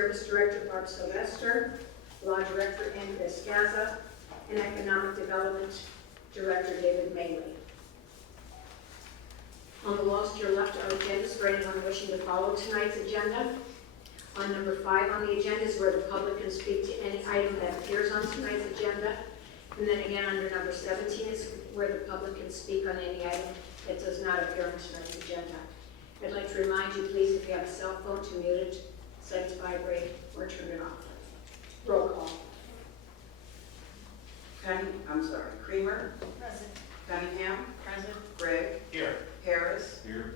Service Director Barb Sylvester, Law Director Andrew Escaza, and Economic Development Director David Maley. On the walls to your left are agendas for anyone wishing to follow tonight's agenda. On number 5 on the agenda is where the public can speak to any item that appears on tonight's agenda. And then again, under number 17 is where the public can speak on any item that does not appear on tonight's agenda. I'd like to remind you, please, if you have a cell phone, to mute it, set it to vibrate, or turn it off. Roll call. Creamer. Present. Cunningham. Present. Gregg. Here. Harris. Here.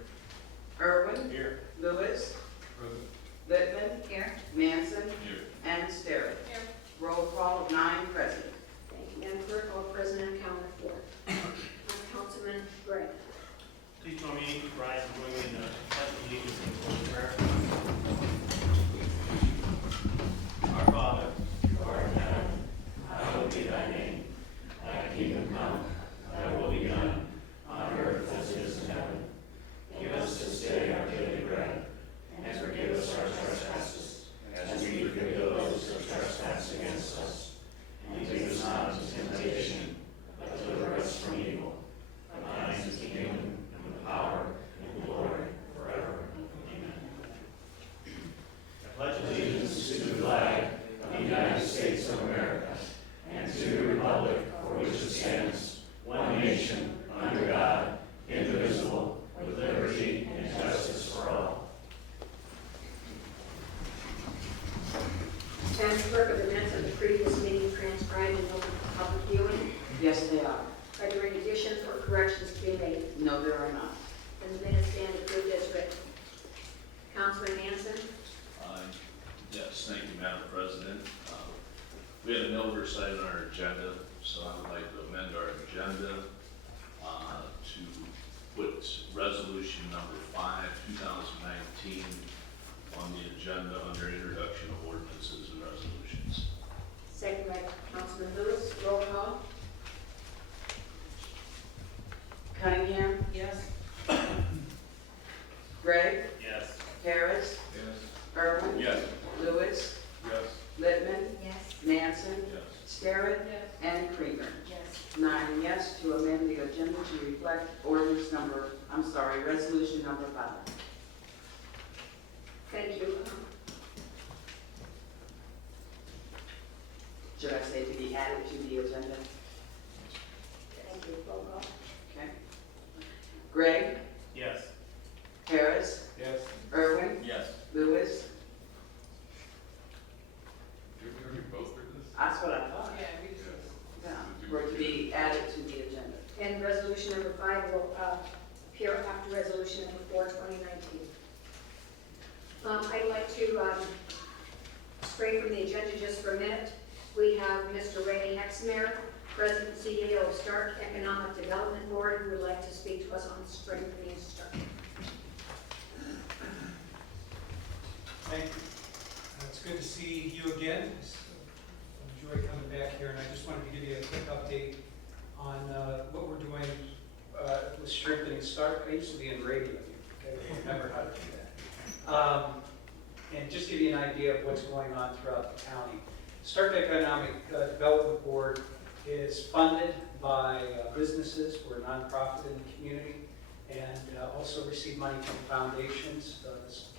Irwin. Here. Lewis. Present. Littman. Here. Manson. Here. And Sterrett. Here. Roll call of 9 present. Thank you, Madam Clerk. All present and accounted for. Councilman Gregg. Please join me, rise and join me in the pledge of allegiance and closing prayer. Our Father, who art in heaven, hallowed be thy name. Thy kingdom come, thy will be done, on earth as it is in heaven. Give us this day our daily bread, and forgive us our trespasses, as we forgive those who trespass against us. And lead us not into temptation, but deliver us from evil. For thine is the kingdom, and the power, and the glory, forever. Amen. I pledge allegiance to the flag of the United States of America, and to the republic for which it stands, one nation, under God, indivisible, with liberty and justice for all. Madam Clerk, are the minutes of the previous meeting transcribed and open for public viewing? Yes, they are. Are there any additions or corrections to be made? No, there are not. And the minutes stand approved as written. Councilman Manson. Yes, thank you, Madam President. We had an oversight on our agenda, so I would like to amend our agenda to put resolution number 5, 2019 on the agenda under introduction of ordinances and resolutions. Second by Councilman Lewis. Roll call. Cunningham. Yes. Gregg. Yes. Harris. Yes. Irwin. Yes. Lewis. Yes. Littman. Yes. Manson. Yes. Sterrett. Yes. And Creamer. Yes. 9 yes to amend the agenda to reflect resolution number 5. Thank you. Should I say to be added to the agenda? Thank you. Roll call. Okay. Gregg. Yes. Harris. Yes. Irwin. Yes. Lewis. Did we already vote for this? That's what I thought. Yeah, we Yes. Yeah. We're to be added to the agenda. And resolution number 5 will appear after resolution number 4, 2019. I'd like to stray from the agenda just for a minute. We have Mr. Ray Hexmer, President and CEO of Stark Economic Development Board, who would like to speak to us on strengthening Stark. Thank you. It's good to see you again. I enjoy coming back here, and I just wanted to give you a quick update on what we're doing with strengthening Stark. I used to be in radio, okay? I remember how to do that. And just give you an idea of what's going on throughout the county. Stark Economic Development Board is funded by businesses. We're a nonprofit in the community, and also receive money from foundations,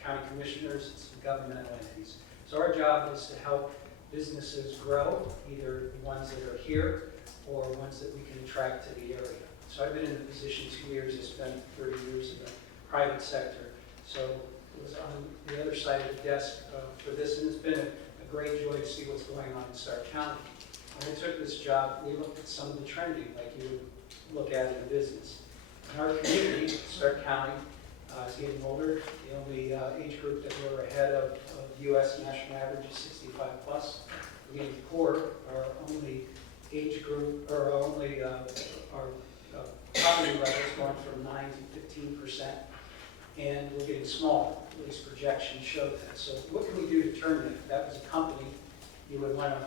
county commissioners, and some governmental entities. So our job is to help businesses grow, either the ones that are here or ones that we can attract to the area. So I've been in the position 2 years. I spent 30 years in the private sector. So it was on the other side of the desk for this, and it's been a great joy to see what's going on in Stark County. When I took this job, we looked at some of the trending like you would look at in a business. In our community, Stark County is getting older. The only age group that we're ahead of U.S. national average is 65 plus. We're getting poor. Our only age group, or only our poverty level is going from 9 to 15%. And we're getting smaller, at least projections show that. So what can we do to turn that? If that was a company, you would want to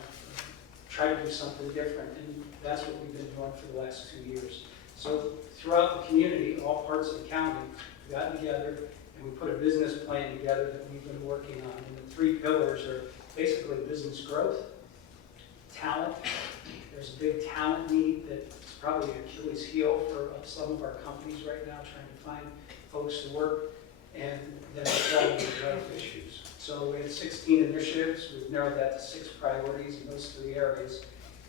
try to do something different, and that's what we've been doing for the last 2 years. So throughout the community, all parts of the county, we've gotten together And we put a business plan together that we've been working on. And the 3 pillars are basically business growth, talent. There's a big talent need that's probably the Achilles heel for some of our companies right now, trying to find folks to work, and then quality of life issues. So we had 16 initiatives. We've narrowed that to 6 priorities in those 3 areas,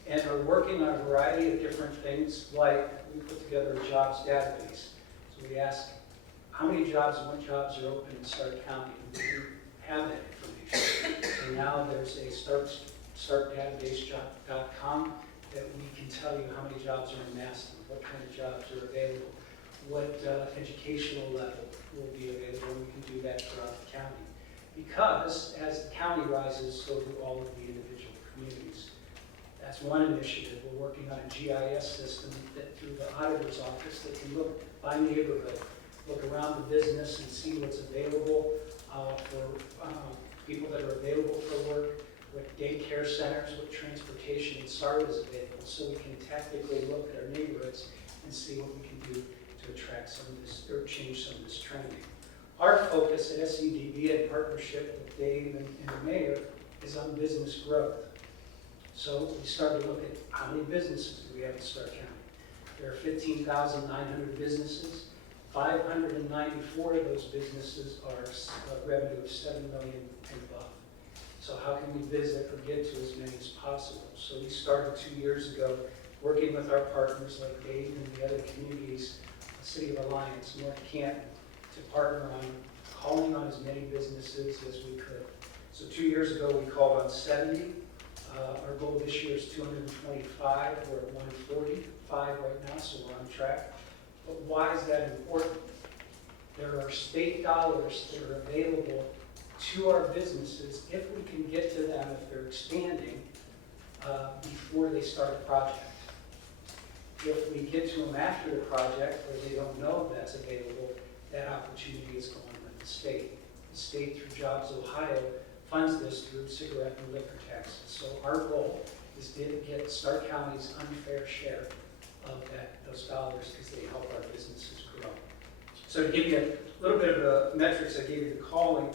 and are working on a variety of different things, like we put together a jobs database. So we asked, how many jobs and what jobs are open in Stark County? And we have that information. And now there's a startdatabase.com that we can tell you how many jobs are in Maston, what kind of jobs are available, what educational level will be available, and we can do that throughout the county. Because as the county rises, so do all of the individual communities. That's one initiative. We're working on a GIS system that through the auditor's office that can look by neighborhood, look around the business and see what's available for people that are available for work, what daycare centers, what transportation and SART is available, so we can tactically look at our neighborhoods and see what we can do to attract some of this, or change some of this trending. Our focus at SEDB in partnership with Dave and the mayor is on business growth. So we started to look at how many businesses do we have in Stark County. There are 15,900 businesses. 594 of those businesses are revenue of $7 million and above. So how can we visit or get to as many as possible? So we started 2 years ago working with our partners like Dave and the other communities, the City of Alliance, North Canton, to partner on calling on as many businesses as we could. So 2 years ago we called on 70. Our goal this year is 225. We're at 145 right now, so we're on track. But why is that important? There are state dollars that are available to our businesses if we can get to them, if they're expanding, before they start a project. If we get to them after the project where they don't know that's available, that opportunity is going with the state. The state, through Jobs Ohio, funds this through cigarette and liquor taxes. So our goal is to get Stark County's unfair share of those dollars, because they help our businesses grow. So to give you a little bit of the metrics I gave you, the calling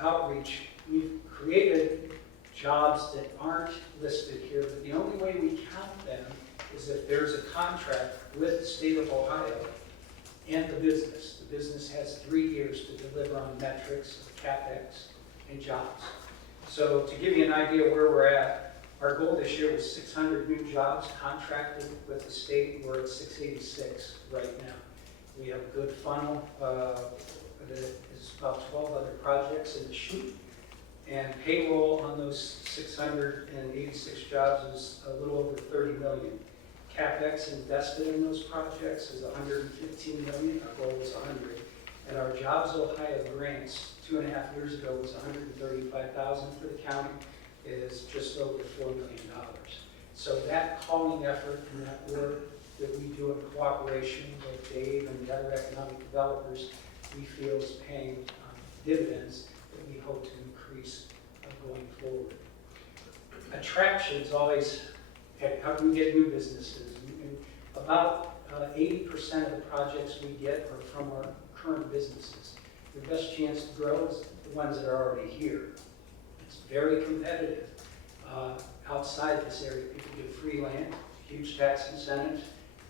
outreach, we've created jobs that aren't listed here, but the only way we count them is if there's a contract with the state of Ohio and the business. The business has 3 years to deliver on metrics of CapEx and jobs. So to give you an idea where we're at, our goal this year was 600 new jobs contracted with the state. We're at 686 right now. We have a good funnel. There's about 12 other projects in the chute. And payroll on those 686 jobs is a little over $30 million. CapEx invested in those projects is $115 million. Our goal was $100. And our Jobs Ohio grants 2.5 years ago was $135,000 for the county, is just over $4 million. So that calling effort and that work that we do in cooperation with Dave and the other economic developers, we feel is paying dividends that we hope to increase going forward. Attractions always, how can we get new businesses? And about 80% of the projects we get are from our current businesses. The best chance to grow is the ones that are already here. It's very competitive. Outside this area, people get free land, huge tax incentives.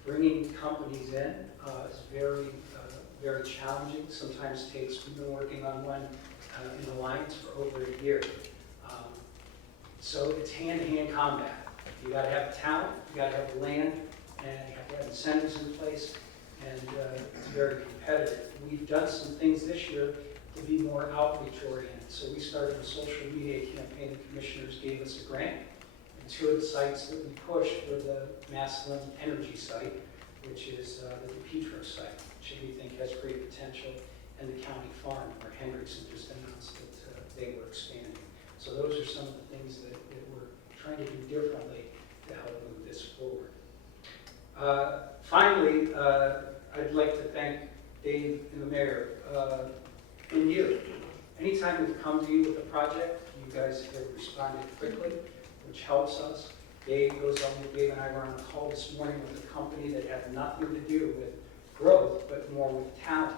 Bringing companies in is very challenging. Sometimes takes, we've been working on one in Alliance for over a year. So it's hand-to-hand combat. You got to have talent, you got to have the land, and you have to have incentives in place, and it's very competitive. We've done some things this year to be more outreach-oriented. So we started a social media campaign. The commissioners gave us a grant, and 2 of the sites that we pushed were the Maslin Energy site, which is the DePietro site, which we think has great potential, and the county farm, where Hendrickson just announced that they were expanding. So those are some of the things that we're trying to do differently to help move this forward. Finally, I'd like to thank Dave and the mayor and you. Anytime we've come to you with a project, you guys have responded quickly, which helps us. Dave and I were on a call this morning with a company that had nothing to do with growth, but more with talent.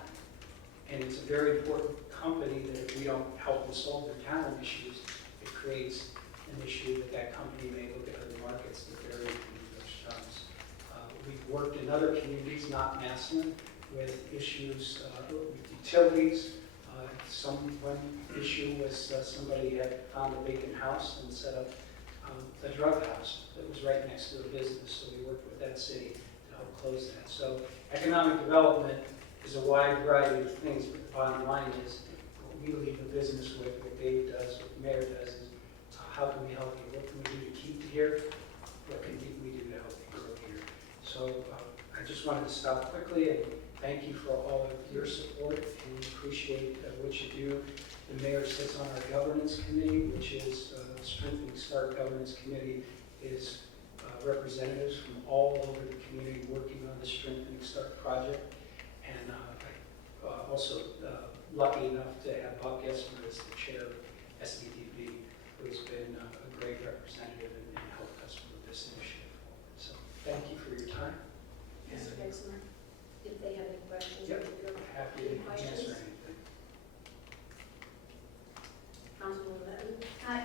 And it's a very important company that if we don't help them solve their talent issues, it creates an issue that that company may look at other markets that they're in for those jobs. We've worked in other communities, not Massillon, with issues with utilities. One issue was somebody had found a vacant house and set up a drug house that was right next to a business, so we worked with that city to help close that. So economic development is a wide variety of things, but the bottom line is what we leave the business with, what Dave does, what the mayor does, is how can we help you? What can we do to keep you here? What can we do to help you grow here? So I just wanted to stop quickly and thank you for all of your support and appreciate what you do. The mayor sits on our governance committee, which is Strengthening Start Governance Committee, is representatives from all over the community working on the Strengthening Start project. And I'm also lucky enough to have Buck Esmer as the chair of SBDB, who's been a great representative and helped us move this initiative forward. So thank you for your time. Mr. Exner, if they have any questions. Yep. if you're- Happy to Questions? answer anything. Councilwoman Litton?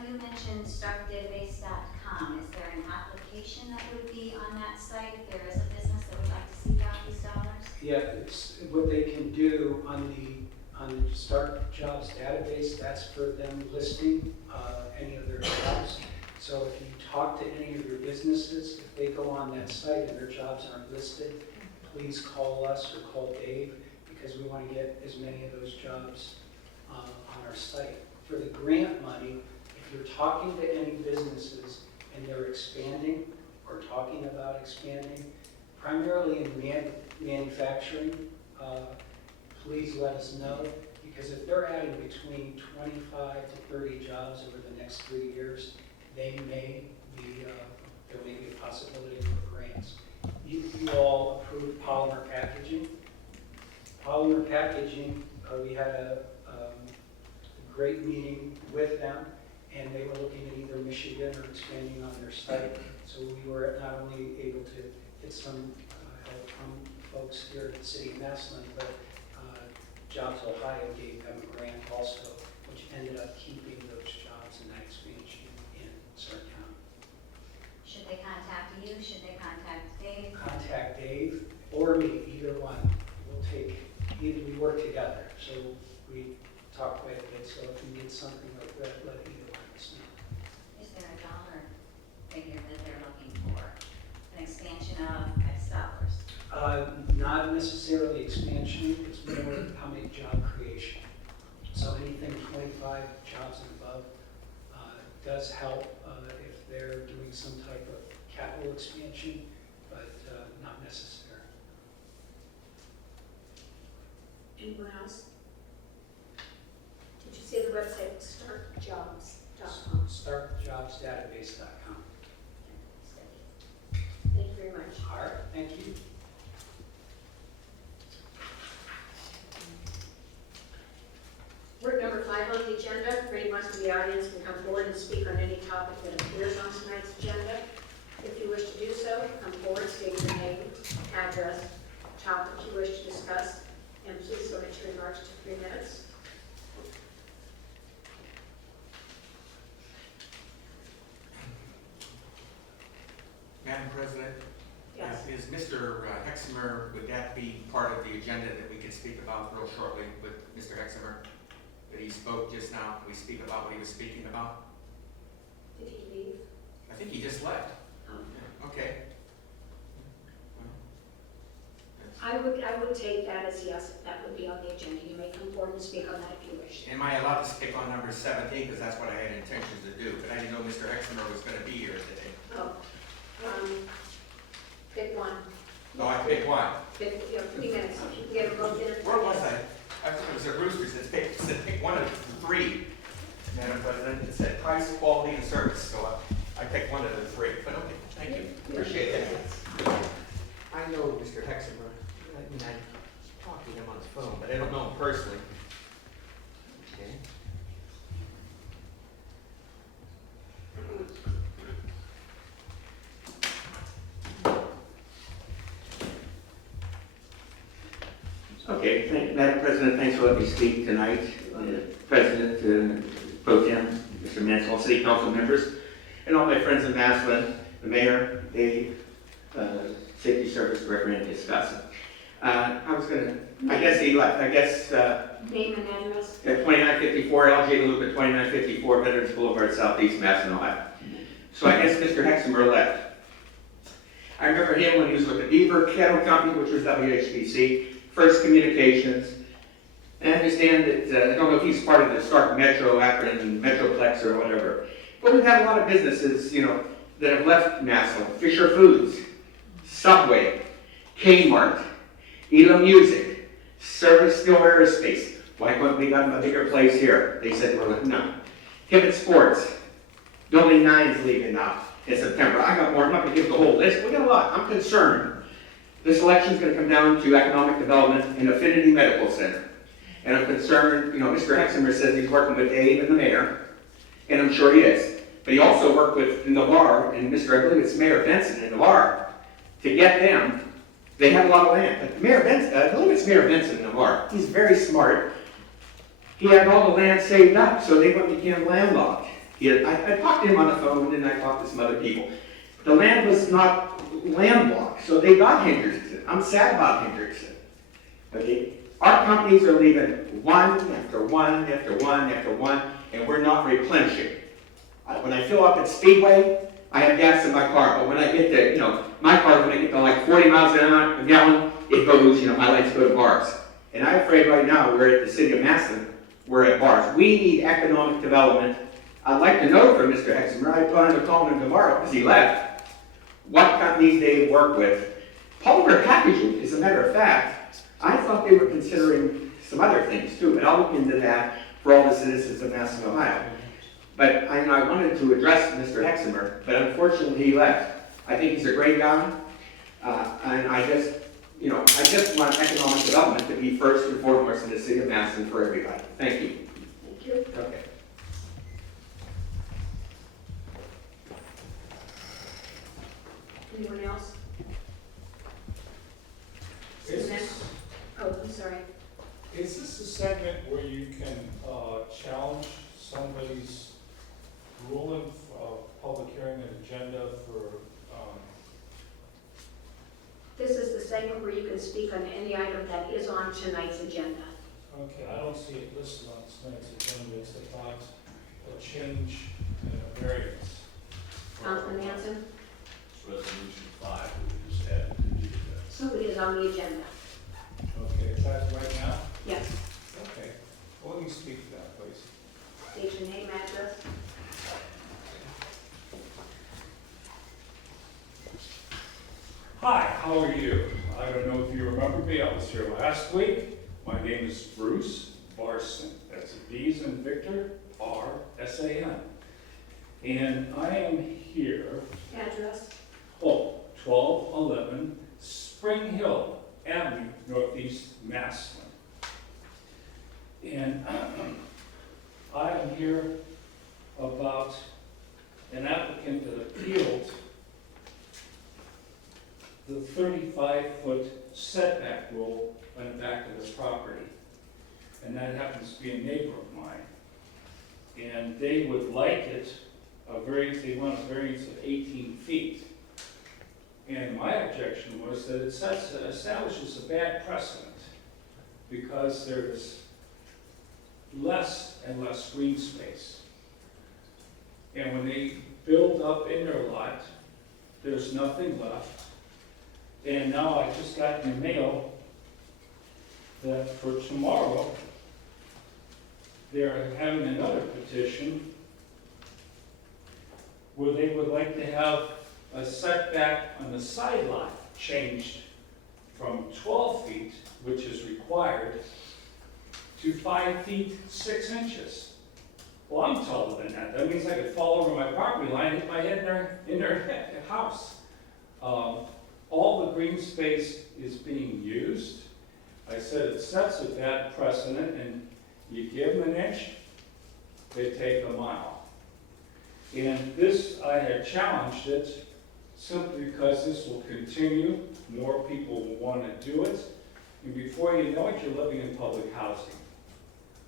You mentioned startdatabase.com. Is there an application that would be on that site if there is a business that would like to seek out these dollars? Yeah, it's what they can do on the Start Jobs database. That's for them listing any of their jobs. So if you talk to any of your businesses, if they go on that site and their jobs aren't listed, please call us or call Dave, because we want to get as many of those jobs on our site. For the grant money, if you're talking to any businesses and they're expanding or talking about expanding, primarily in manufacturing, please let us know, because if they're adding between 25 to 30 jobs over the next 3 years, there may be a possibility for grants. You all approved polymer packaging. Polymer packaging, we had a great meeting with them, and they were looking at either Michigan or expanding on their site. So we were not only able to get some help from folks here at the city of Massillon, but Jobs Ohio gave them a grant also, which ended up keeping those jobs and that expansion in Stark County. Should they contact you? Should they contact Dave? Contact Dave or me, either one. We'll take, either we work together. So we talk quite a bit, so if we get something like that, let either one of us know. Is there a dollar figure that they're looking for? An expansion of X dollars? Not necessarily expansion, it's more how many job creation. So anything 25 jobs and above does help if they're doing some type of capital expansion, but not necessary. Anyone else? Did you say the website, startjobs.com? Startjobsdatabase.com. Thank you very much. All right, thank you. Word number 5 on the agenda, if anyone from the audience can come forward and speak on any topic that appears on tonight's agenda. If you wish to do so, come forward, state your name, address, topic you wish to discuss, and please limit your remarks to 3 minutes. Madam President, Yes. is Mr. Hexamer, would that be part of the agenda that we could speak about real shortly with Mr. Hexamer? That he spoke just now, we speak about what he was speaking about? Did he leave? I think he just left. Okay. I would take that as yes, that would be on the agenda. You may come forward and speak on that if you wish. Am I allowed to speak on number 17, because that's what I had intentions to do, but I didn't know Mr. Hexamer was going to be here today. Oh, pick one. No, I picked one. Pick, 3 minutes. You can get them both in. Where was I? I thought it was at Roosters, it said pick one of 3, Madam President. It said price, quality, and service, so I picked one of the 3, but okay, thank you, appreciate that. I know Mr. Hexamer, I mean, I talked to him on the phone, but I don't know him personally. Okay. Okay, Madam President, thanks for letting me speak tonight. President Pro Tem, Mr. Mansell, City Council members, and all my friends in Massillon, the Mayor, the Safety Service Director, and discuss. I guess he left. Name and address. At 2954 LJ DeLuca, 2954 Veterans Boulevard, Southeast Massillon, Ohio. So I guess Mr. Hexenberg left. I remember him when he was with the Beaver Cattle Company, which was WHBC, First Communications. And I understand that, I don't know if he's part of the Stark Metro, Akron, Metroplex, or whatever. But we've had a lot of businesses, that have left Massillon. Fisher Foods, Subway, Kmart, Elam Music, Service Still Aerospace. Why couldn't we got a bigger place here? They said, well, no. Pivot Sports, Building 9's leaving now in September. I got more, I'm not gonna give the whole list. We got a lot, I'm concerned. This election's gonna come down to economic development and Affinity Medical Center. And I'm concerned, Mr. Hexenberg says he's working with Dave and the mayor, and I'm sure he is. But he also worked with Navarre and I believe it's Mayor Benson and Navarre to get them. They have a lot of land. But Mayor Benson, I believe it's Mayor Benson and Navarre. He's very smart. He had all the land saved up, so they became landlocked. I talked to him on the phone, and I talked to some other people. The land was not landlocked, so they got Hendrickson. I'm sad about Hendrickson. Okay? Our companies are leaving one after one after one after one, and we're not replenishing. When I fill up at Speedway, I have gas in my car, but when I get to, my car, when I get to like 40 miles a gallon, it goes, my lights go to bars. And I'm afraid right now, we're at the city of Massillon, we're at bars. We need economic development. I'd like to know from Mr. Hexenberg, I plan to call him tomorrow, because he left, what companies they work with. Polymer Packaging, as a matter of fact, I thought they were considering some other things too, but I'll look into that for all the citizens of Massillon, Ohio. But I wanted to address Mr. Hexenberg, but unfortunately he left. I think he's a great guy, and I just want economic development to be first and foremost in the city of Massillon for everybody. Thank you. Thank you. Okay. Anyone else? Is this, Oh, I'm sorry. is this a segment where you can challenge somebody's ruling, public hearing and agenda for, This is the segment where you can speak on any item that is on tonight's agenda. okay, I don't see it listed on tonight's agenda, it's about a change and a variance. Councilman Hanson? It's resolution 5 that we just added to the agenda. So it is on the agenda. Okay, is that right now? Yes. Okay, well, let me speak to that, please. State your name, address. Hi, how are you? I don't know if you remember me, I was here last week. My name is Bruce Barson. That's B as in Victor, R-S-A-N. And I am here, Address. 1211 Spring Hill Avenue, Northeast Massillon. And I am here about an applicant that appealed the 35-foot setback rule on the back of his property. And that happens to be a neighbor of mine. And they would like it, they want a variance of 18 feet. And my objection was that it establishes a bad precedent because there's less and less green space. And when they build up in their lot, there's nothing left. And now I just got in the mail that for tomorrow, they're having another petition where they would like to have a setback on the side lot changed from 12 feet, which is required, to 5 feet 6 inches. Well, I'm taller than that. That means I could fall over my property line, hit my head in their house. All the green space is being used. I said it sets a bad precedent, and you give them an inch, they take a mile. And this, I had challenged it simply because this will continue. More people will want to do it. And before you know it, you're living in public housing.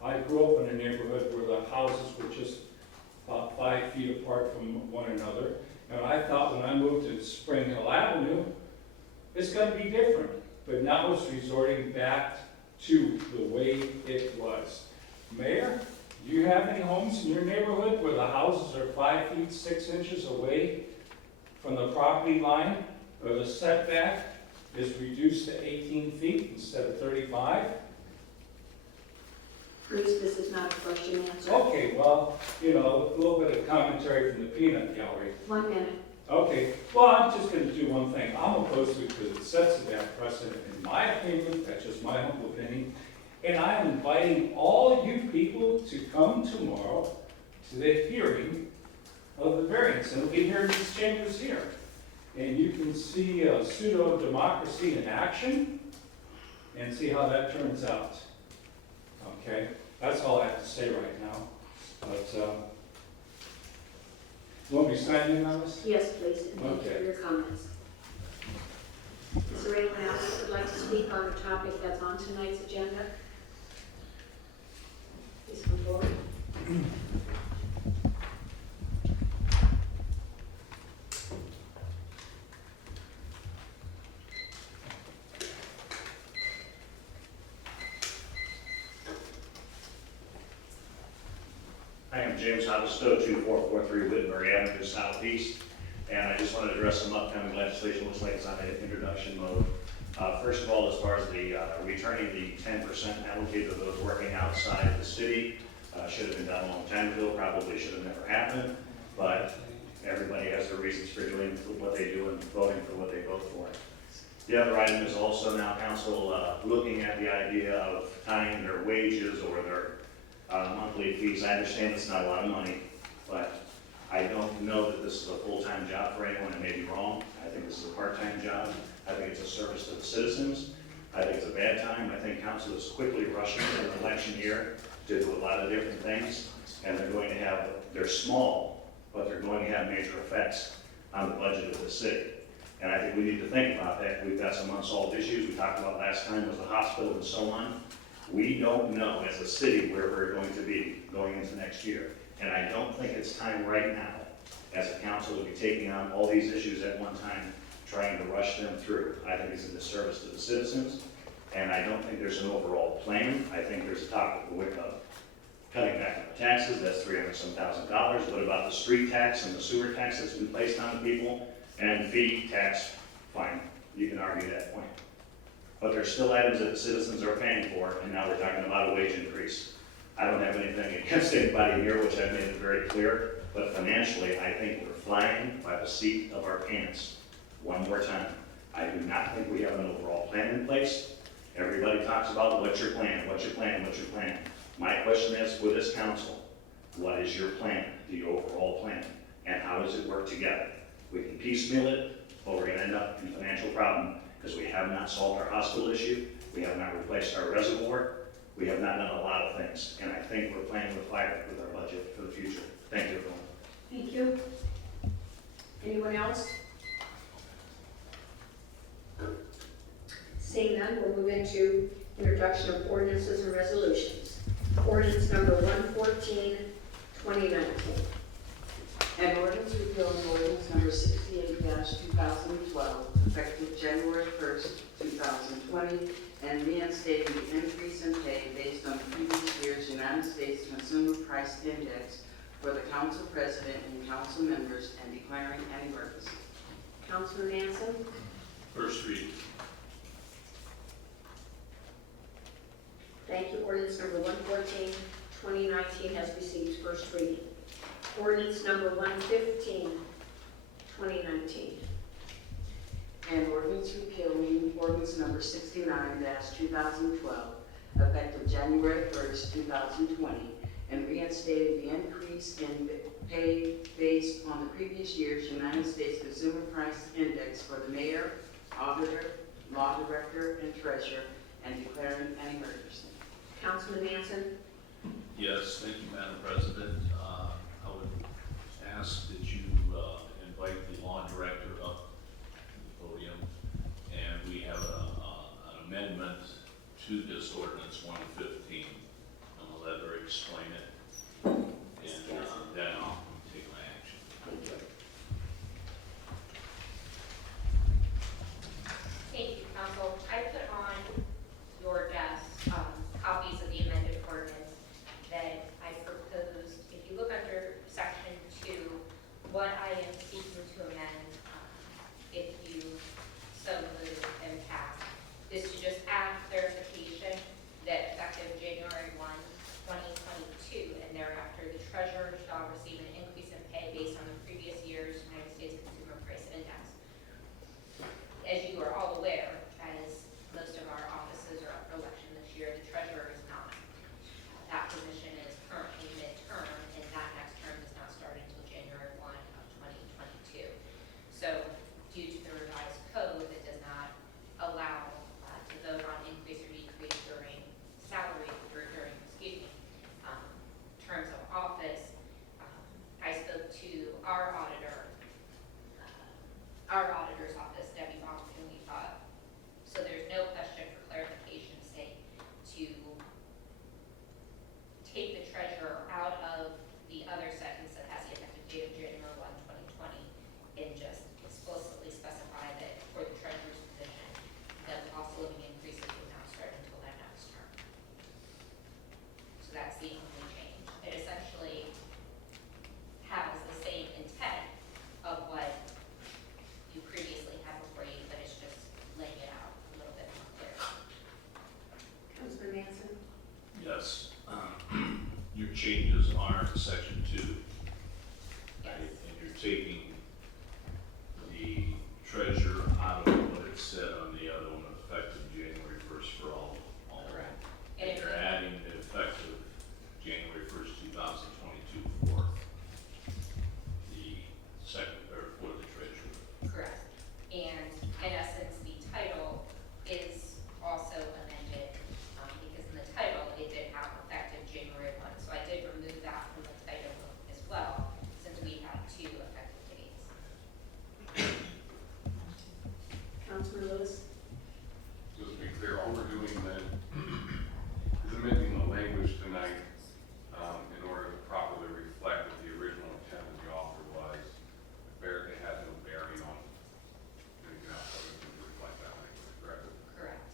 I grew up in a neighborhood where the houses were just about 5 feet apart from one another. And I thought when I moved to Spring Hill Avenue, it's gonna be different. But now it's resorting back to the way it was. Mayor, do you have any homes in your neighborhood where the houses are 5 feet, 6 inches away from the property line, or the setback is reduced to 18 feet instead of 35? Bruce, this is not a question answer. Okay, well, you know, a little bit of commentary from the peanut gallery. 1 minute. Okay, well, I'm just gonna do one thing. I'm opposed to it because it sets a bad precedent, in my opinion. That's just my humble opinion. And I am inviting all you people to come tomorrow to the hearing of the variance. And it'll be here in these chambers here. And you can see pseudo-democracy in action and see how that turns out. Okay, that's all I have to say right now. But, you want me to sign in on this? Yes, please, and thank you for Okay. your comments. Is there anyone else that would like to speak on the topic that's on tonight's agenda? Please come forward. I am James Hoppestow, 2443 Whitbury Avenue Southeast, and I just want to address some upcoming legislation. Looks like it's on introduction mode. First of all, as far as the returning the 10% allocated to those working outside the city, should have been done a long time ago, probably should have never happened, but everybody has their reasons for doing what they do and voting for what they vote for. The other item is also now council looking at the idea of tying their wages or their monthly fees. I understand it's not a lot of money, but I don't know that this is a full-time job for anyone. I may be wrong. I think this is a part-time job. I think it's a service to the citizens. I think it's a bad time. I think council is quickly rushing in an election year to do a lot of different things, and they're small, but they're going to have major effects on the budget of the city. And I think we need to think about that. We've got some unsolved issues. We talked about last time was the hospital and so on. We don't know as a city where we're going to be going into next year. And I don't think it's time right now, as a council, to be taking on all these issues at one time, trying to rush them through. I think it's a disservice to the citizens, and I don't think there's an overall plan. I think there's a topic of cutting back on the taxes. That's $300-some thousand. What about the street tax and the sewer tax that's been placed on the people? And fee tax, fine, you can argue that point. But there's still items that the citizens are paying for, and now we're talking about a wage increase. I don't have anything against anybody here, which I've made it very clear, but financially, I think we're flying by the seat of our pants. One more time, I do not think we have an overall plan in place. Everybody talks about what's your plan, what's your plan, what's your plan. My question is, for this council, what is your plan, the overall plan, and how does it work together? We can piecemeal it, but we're gonna end up in a financial problem because we have not solved our hospital issue, we have not replaced our reservoir, we have not done a lot of things, and I think we're playing with fire with our budget for the future. Thank you, everyone. Thank you. Anyone else? Seeing none, we'll move into introduction of ordinances and resolutions. Ordinance number 114, 2019. An ordinance repealing ordinance number 68-2012, effective January 1st, 2020, and reinstating the increase in pay based on the previous year's United States Consumer Price Index for the council president and council members and declaring an emergency. Councilman Manson? First reading. Thank you. Ordinance number 114, 2019 has received first reading. Ordinance number 115, 2019. An ordinance repealing ordinance number 69-2012, effective January 1st, 2020, and reinstating the increase in pay based on the previous year's United States Consumer Price Index for the mayor, auditor, law director, and treasurer, and declaring an emergency. Councilman Manson? Yes, thank you, Madam President. I would ask that you invite the law director up to the podium, and we have an amendment are in section 2. Right? And you're taking the treasurer out of what it said on the other one, effective January 1st for all. Correct. And you're adding the effective January 1st, 2022 for the second, or for the treasurer. Correct. And in essence, the title is also amended, because in the title, it did have effective January 1. So I did remove that from the title as well, since we had 2 effective dates. Councilman Lewis? Just to be clear, all we're doing then is amending the language tonight in order to properly reflect what the original intent of the offer was. It has no bearing on anything else other than to reflect that language, correct? Correct.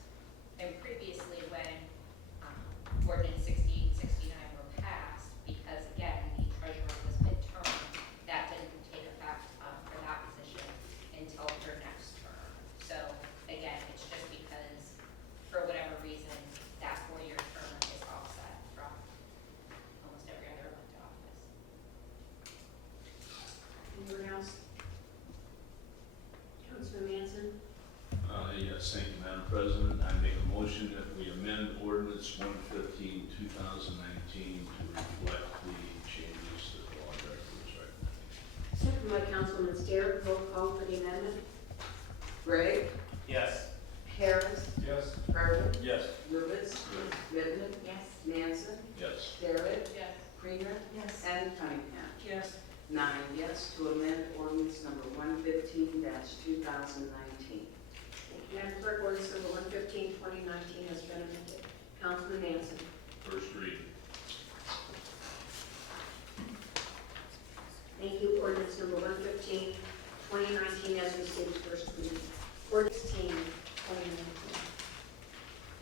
And previously, when ordinance 6869 were passed, because again, the treasurer was midterm, that didn't take effect for that position until her next term. So again, it's just because, for whatever reason, that 4-year term is offset from almost every other elected office. Anyone else? Councilman Manson? Yes, thank you, Madam President. I make a motion that we amend ordinance 115, 2019 to reflect the changes that the law director was recommending. Second by Councilman Starrett. Roll call for the amendment. Gray, Yes. Harris, Yes. Irvin, Yes. Lewis, Goodman, Yes. Manson, Yes. Garrett, Yes. Krieger, Yes. and Cunningham. Yes. 9 yes to amend ordinance number 115-2019. Madam Clerk, ordinance number 115, 2019 has been amended. Councilman Manson? First reading. Thank you. Ordinance number 115, 2019 has received first reading. Ordinance 16, 2019.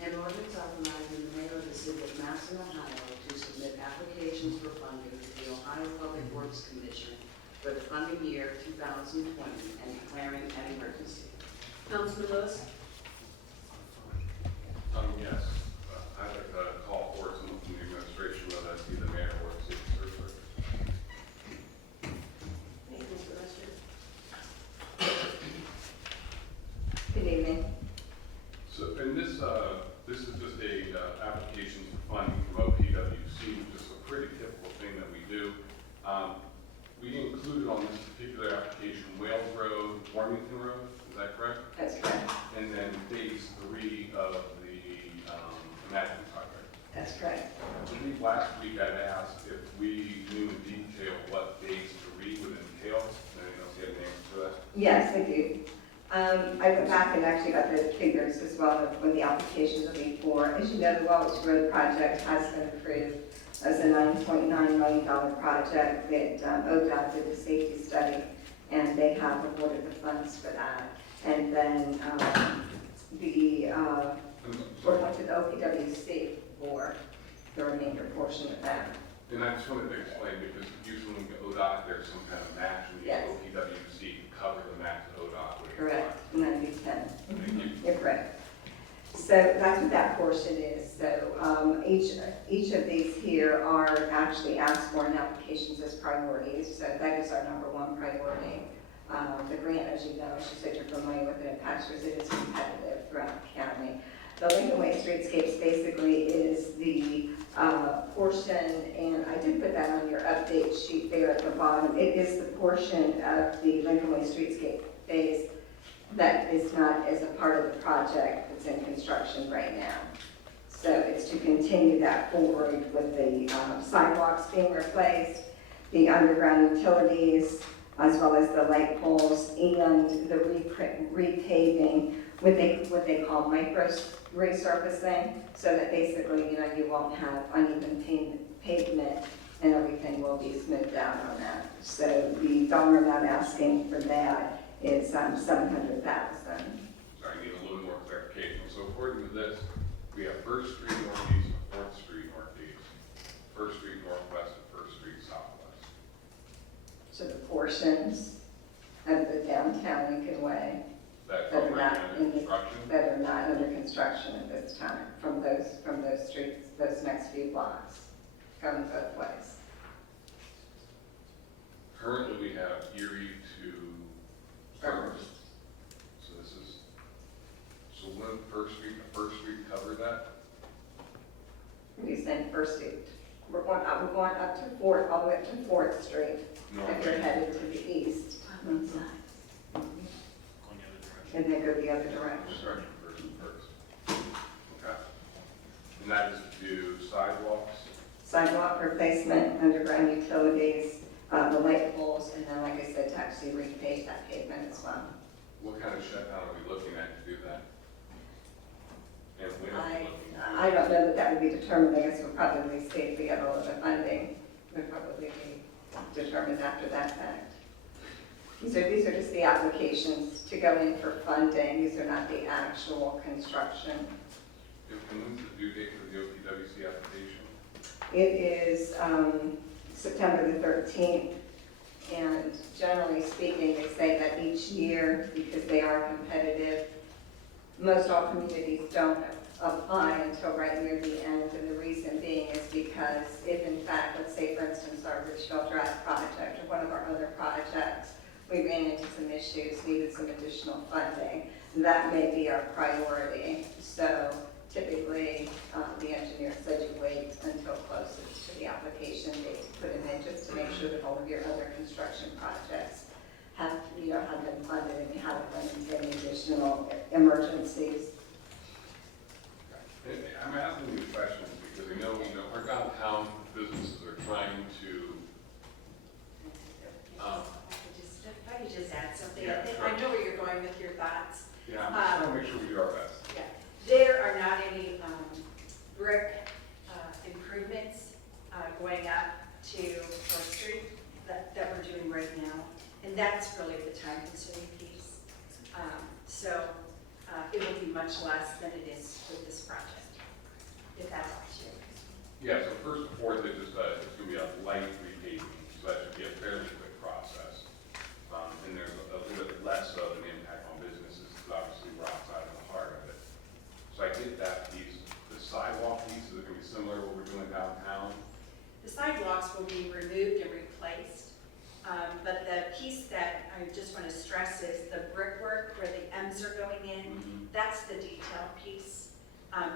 An ordinance authorizing the mayor of the city of Madison, Ohio to submit applications for funding to the Ohio Public Works Commission for the funding year 2020 and declaring an emergency. Councilman Lewis? Yes. I'd like to call for someone from the administration, whether that be the mayor or the city clerk. Thank you, Mr. Lester. Good evening. So, and this is just a application for funding from OPWC, which is a pretty typical thing that we do. We included on this particular application Wales Road, Warmington Road, is that correct? That's correct. And then phase 3 of the Imagine project. That's correct. I believe last week I asked if we knew in detail what phase 3 would entail. Anyone else get an answer to that? Yes, I do. I went back and actually got the figures as well of when the applications will be for. As you know, the Welch Road project has been approved as a $9.9 million project that ODOT did the safety study, and they have awarded the funds for that. And then we're going to the OPWC for the remainder portion of that. And I just wanted to explain, because usually when we get ODOT, there's some kind of match, and we Yes. get OPWC to cover the match that ODOT would require. Correct. And that'd be 10. Thank you. You're correct. So that's what that portion is. So each of these here are actually asked for in applications as priorities. So that is our number 1 priority. The grant, as you know, she said you're familiar with it, actually it is competitive throughout the county. The Lincoln Way Streetscapes basically is the portion, and I did put that on your update sheet there at the bottom. It is the portion of the Lincoln Way Streetscape phase that is not as a part of the project that's in construction right now. So it's to continue that forward with the sidewalks being replaced, the underground utilities, as well as the light poles, and the repaving, what they call micro resurfacing, so that basically, you won't have uneven pavement and everything will be smoothed out on that. So the dollar amount asking for that is $700,000. Sorry, I need a little more clarification. So according to this, we have 1st Street Northeast, 4th Street Northeast, 1st Street Northwest, and 1st Street Southwest. So the portions of the downtown Lincoln Way That that are program not under in the, construction? that are not under construction at this time, from those streets, those next few blocks, coming both ways. First Street. We're going up to Fourth, all the way up to Fourth Street, No, if you're headed to the east. On both sides. Going the other direction. And then go the other direction. Starting first. Okay. And that is to do sidewalks? Sidewalk replacement, underground utilities, the light poles, and then, like I said, to actually repave that pavement as well. What kind of shutdown are we looking at to do that? And when are we looking at? I don't know that that would be determined, I guess we'll probably see if we get all of the funding, would probably be determined after that fact. These are just the applications to go in for funding, these are not the actual construction. And when's the due date for the OPWC application? It is September the 13th, and generally speaking, they say that each year, because they are competitive, most all communities don't apply until right near the end, and the reason being is because if in fact, let's say for instance, our Richville Drive project or one of our other projects, we ran into some issues, needed some additional funding, that may be our priority. So typically, the engineer said you wait until closest to the application date to put them in, just to make sure that all of your other construction projects have been funded and you haven't run into any additional emergencies. I'm asking these questions because I know, our downtown businesses are trying to, If I could just add something, Yeah, sure. I know where you're going with your thoughts. I'm just trying to make sure we do our best. There are not any brick improvements going up to Fourth Street that we're doing right now, and that's really the time-consuming piece. So it will be much less than it is with this project, if that helps you. Yeah, so first and fourth, it's going to be a light repaving, so that should be a fairly quick process. And there's a little bit less of an impact on businesses, because obviously we're outside of the heart of it. So I get that piece. The sidewalk piece, is it going to be similar to what we're doing downtown? The sidewalks will be removed and replaced, but the piece that I just want to stress is the brickwork where the M's are going in, that's the detail piece.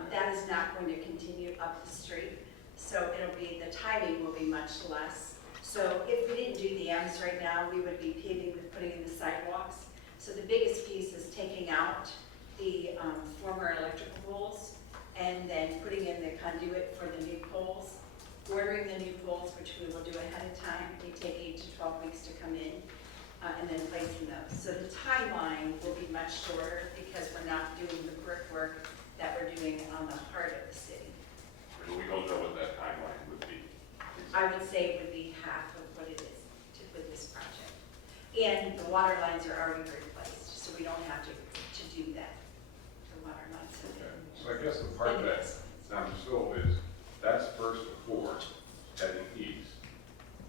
That is not going to continue up the street, so the timing will be much less. So if we didn't do the M's right now, we would be putting in the sidewalks. So the biggest piece is taking out the former electrical poles and then putting in the conduit for the new poles, ordering the new poles, which we will do ahead of time. They take 8 to 12 weeks to come in, and then placing those. So the timeline will be much shorter because we're not doing the brickwork that we're doing on the heart of the city. And we don't know what that timeline would be. I would say it would be half of what it is with this project. And the water lines are already replaced, so we don't have to do that. The water lines have Okay. been. So I guess the part that I'm still is, that's first to fourth, heading east.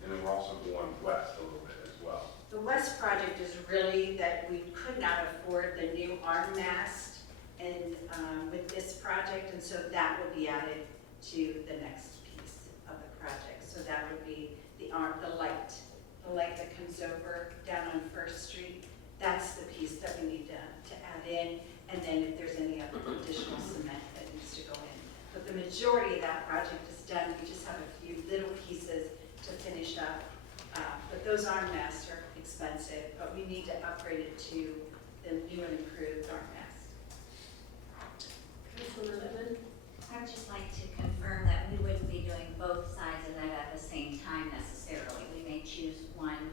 And then we're also going west a little bit as well. The west project is really that we could not afford the new arm mast and with this project, and so that will be added to the next piece of the project. So that would be the light that comes over down on First Street. That's the piece that we need to add in, and then if there's any other additional cement that needs to go in. But the majority of that project is done. We just have a few little pieces to finish up. But those arm masts are expensive, but we need to upgrade it to the new and improved arm mast. Councilwoman Littman? I would just like to confirm that we wouldn't be doing both sides of that at the same time necessarily. We may choose one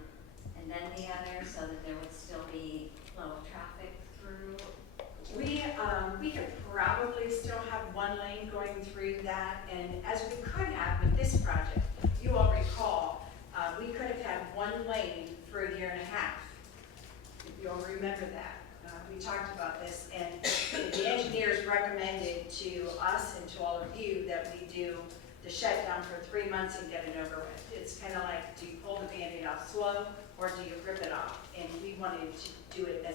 and then the other so that there would still be flow of traffic through. We could probably still have one lane going through that, and as we could have with this project, you all recall, we could have had one lane for a year and a half. If you all remember that. We talked about this, and the engineers recommended to us and to all of you that we do the shutdown for 3 months and get it over with. It's kind of like, do you pull the Band-Aid off slow, or do you rip it off? And we wanted to do it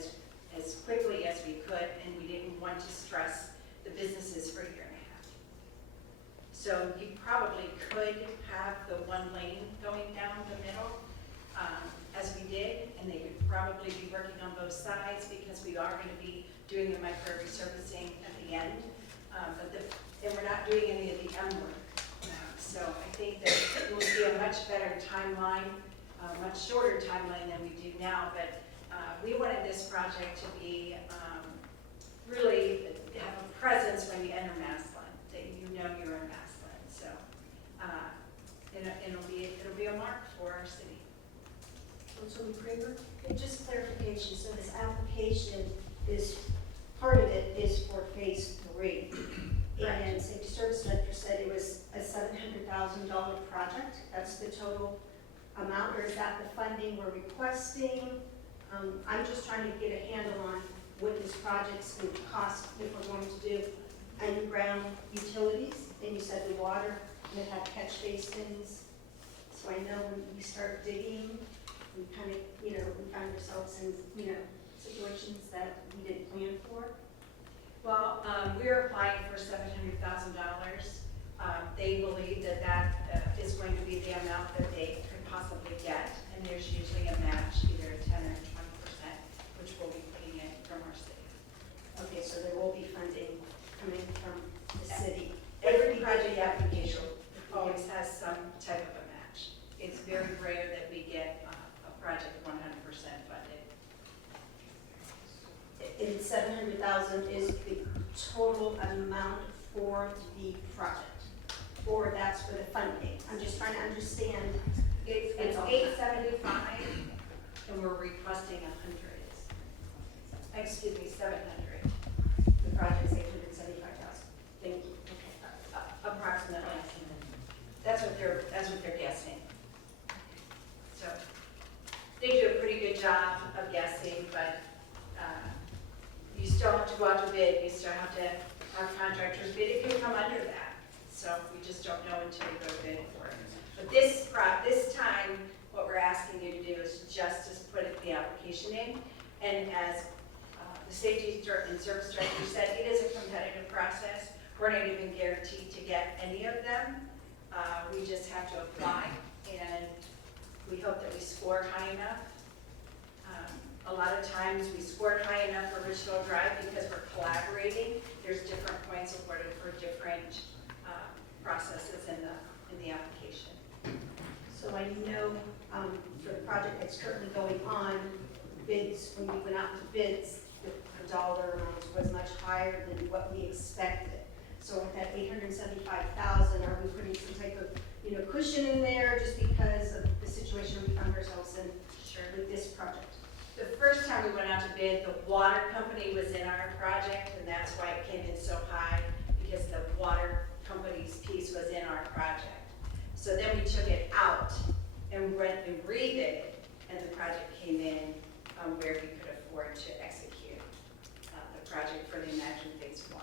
as quickly as we could, and we didn't want to stress the businesses for a year and a half. So you probably could have the one lane going down the middle, as we did, and they could probably be working on both sides because we are going to be doing the micro resurfacing at the end. And we're not doing any of the M work. much better timeline, much shorter timeline than we do now, but we wanted this project to be, really have a presence when you enter Massillon, that you know you're in Massillon. So it'll be a mark for our city. Councilman Kramer? Okay, just clarification, so this application is, part of it is for phase 3. Correct. And Safety Service Director said it was a $700,000 project, that's the total amount, or is that the funding we're requesting? I'm just trying to get a handle on what this project's going to cost if we're going to do underground utilities. And you said the water, and it had catch basins, so I know when we start digging, we kind of, we find ourselves in, situations that we didn't plan for. Well, we're applying for $700,000. They believe that is going to be the amount that they could possibly get, and there's usually a match, either 10 or 20%, which we'll be putting in from our city. Okay, so there will be funding coming from the city. Every project application always has some type of a match. It's very rare that we get a project 100% funded. And 700,000 is the total amount for the project, or that's for the funding? I'm just trying to understand. It's That's all. 875, and we're requesting 100. Excuse me, 700, The project's 875,000. Thank you. approximately. That's what they're guessing. So they do a pretty good job of guessing, but you still have to go out to bid. You still have to have contractors bid. It could come under that. So we just don't know until we go bid for it. But this time, what we're asking you to do is just to put the application in. And as the Safety and Service Director said, it is a competitive process. We're not even guaranteed to get any of them. We just have to apply, and we hope that we score high enough. A lot of times we scored high enough for Richfield Drive because we're collaborating. There's different points awarded for different processes in the application. So I know for the project that's currently going on, bids, when we went out to bids, the dollar amount was much higher than what we expected. So with that 875,000, are we putting some type of, cushion in there just because of the situation we found ourselves in with this project? The first time we went out to bid, the water company was in our project, and that's why it came in so high, because the water company's piece was in our project. So then we took it out and went and rebid it, and the project came in where we could afford to execute the project for the Imagine Phase 1.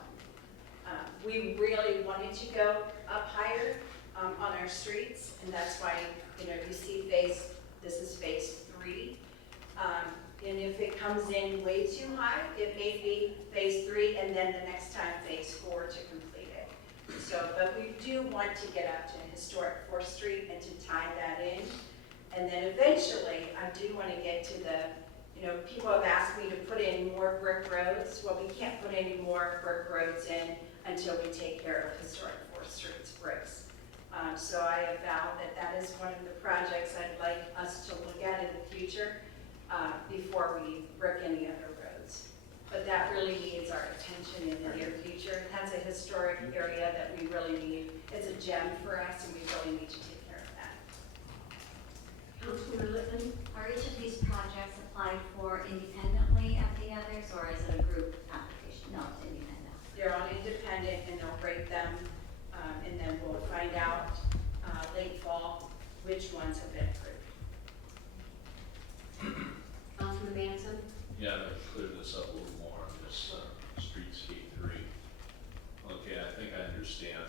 We really wanted to go up higher on our streets, and that's why, you see this is Phase 3. And if it comes in way too high, it may be Phase 3, and then the next time Phase 4 to complete it. So, but we do want to get up to historic 4th Street and to tie that in. And then eventually, I do want to get to the, people have asked me to put in more brick roads. Well, we can't put any more brick roads in until we take care of historic 4th Street's bricks. So I have vowed that is one of the projects I'd like us to look at in the future before we brick any other roads. But that really needs our attention in the near future. That's a historic area that we really need. It's a gem for us, and we really need to take care of that. Councilman Littman? Are each of these projects applied for independently of the others, or is it a group application? No, it's independent. They're all independent, and they'll rate them, and then we'll find out late fall which ones have been approved. Councilman Manson? Yeah, to clear this up a little more on this streetscape 3. Okay, I think I understand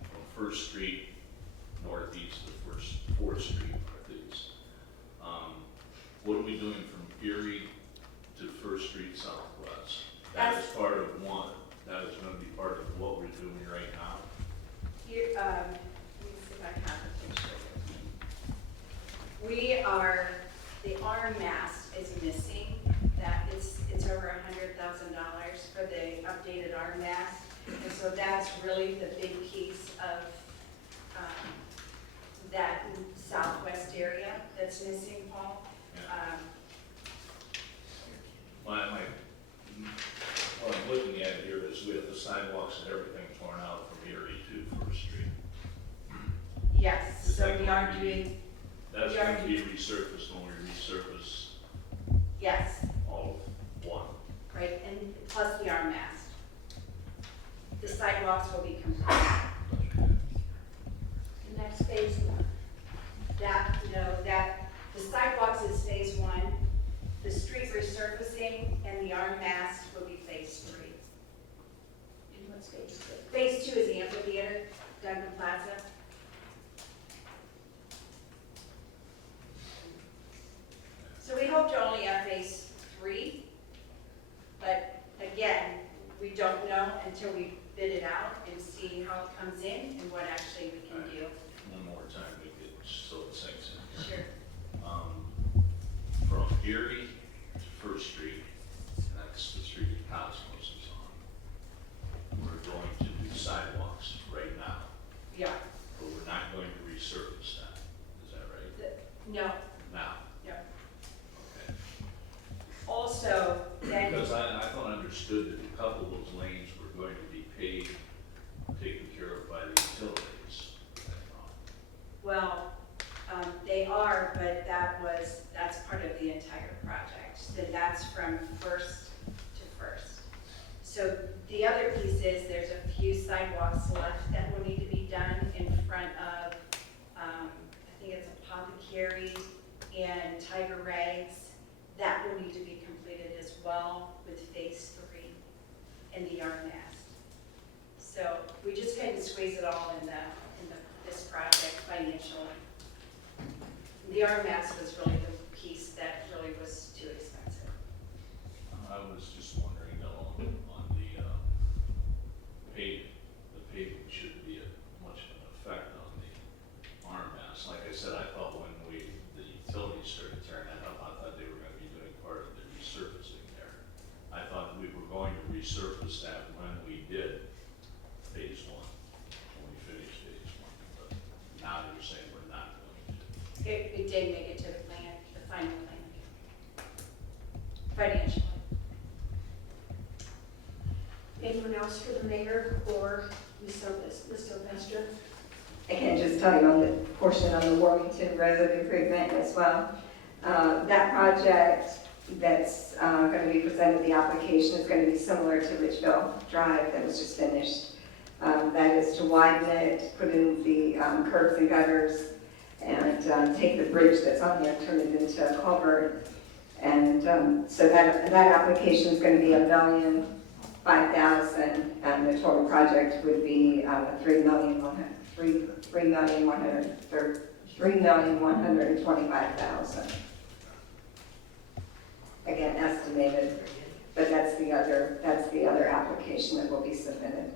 from First Street northeast to 4th Street northeast. What are we doing from Erie to First Street southwest? That is part of one. That is going to be part of what we're doing right now. Here, let me see if I have the picture. We are, the arm mast is missing. That it's over $100,000 for the updated arm mast. And so that's really the big piece of that southwest area that's missing, Paul. Yeah. What I'm looking at here is we have the sidewalks and everything torn out from Erie to First Street. Yes, Is so that we are going to be- doing, That's We are- going to be resurfaced when we resurface yes, all of one. right, and plus the arm mast. The sidewalks will be complete. And that's phase one. That, the sidewalks is phase one, the street resurfacing and the arm mast will be phase three. And what's phase two? Phase two is the amphitheater, Duncan Plaza. So we hope to only have phase three, but again, we don't know until we bid it out and see how it comes in and what actually we can do. One more time to get so it sinks in. Sure. From Erie to First Street, that's the street that Cosmos is on. We're going to do sidewalks right now, Yeah, but we're not going to resurface that. Is that right? no, Now? no. Okay. Also, then, Because I thought I understood that a couple of those lanes were going to be paid, taken care of by the utilities. well, they are, but that's part of the entire project. So that's from First to First. So the other piece is there's a few sidewalks left that will need to be done in front of, I think it's Apothecary and Tiger Rags. That will need to be completed as well with phase three and the arm mast. So we just kind of squeeze it all in this project financially. The arm mast was really the piece that really was too expensive. I was just wondering on the paving. The paving shouldn't be much of an effect on the arm mass. Like I said, I thought when the utilities started tearing that up, I thought they were gonna be doing part of the resurfacing there. I thought we were going to resurface that when we did phase one, when we finished phase one, but now you're saying we're not going to. It did make it to the plan, the final plan. Financially. Anyone else for the mayor or Ms. Sylvester? I can just tell you on the portion on the Wormington Road improvement as well. That project that's going to be presented, the application is going to be similar to Richville Drive that was just finished. That is to widen it, put in the curbs and gutters, and take the bridge that's on there, turn it into a culvert. And so that application is going to be $1,005,000, and the total project would be $3,125,000. Again, estimated, but that's the other application that will be submitted.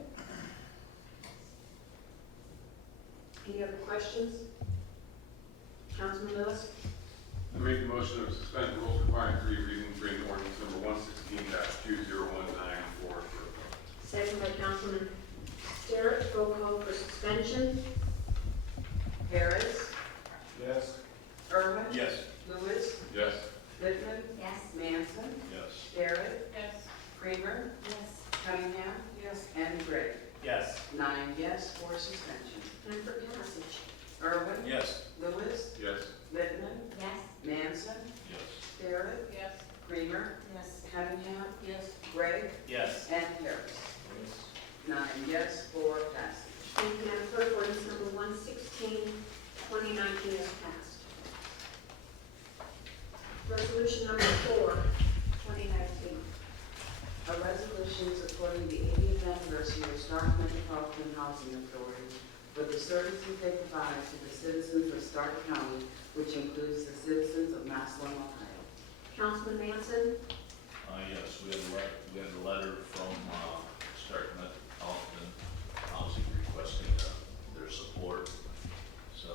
Any other questions? Councilman Lewis? I make the motion to suspend the rules requiring three readings, bring ordinance number 116-2019 forward for a vote. Second by Councilman Sterrett. Roll call for suspension. Harris, Yes. Irwin, Yes. Lewis, Yes. Littman, Yes? Manson, Yes. Garrett, Yes. Kramer, Yes. Cunningham, and Gray. Yes. 9 yes, 4 suspension. And for passage. Irwin, Yes. Lewis, Yes. Littman, Yes? Manson, Yes. Garrett, Yes. Kramer, Yes. Cunningham, Gray, Yes. and Harris. 9 yes, 4 passage. Thank you, Madam Clerk. Ordinance number 116-2019 is passed. Resolution number 4, 2019. A resolution supporting the 80th anniversary of Stark Metropolitan Housing Authority for the services they provide to the citizens of Stark County, which includes the citizens of Massillon, Ohio. Councilman Manson? Yes, we had a letter from Stark Metropolitan Housing requesting their support. So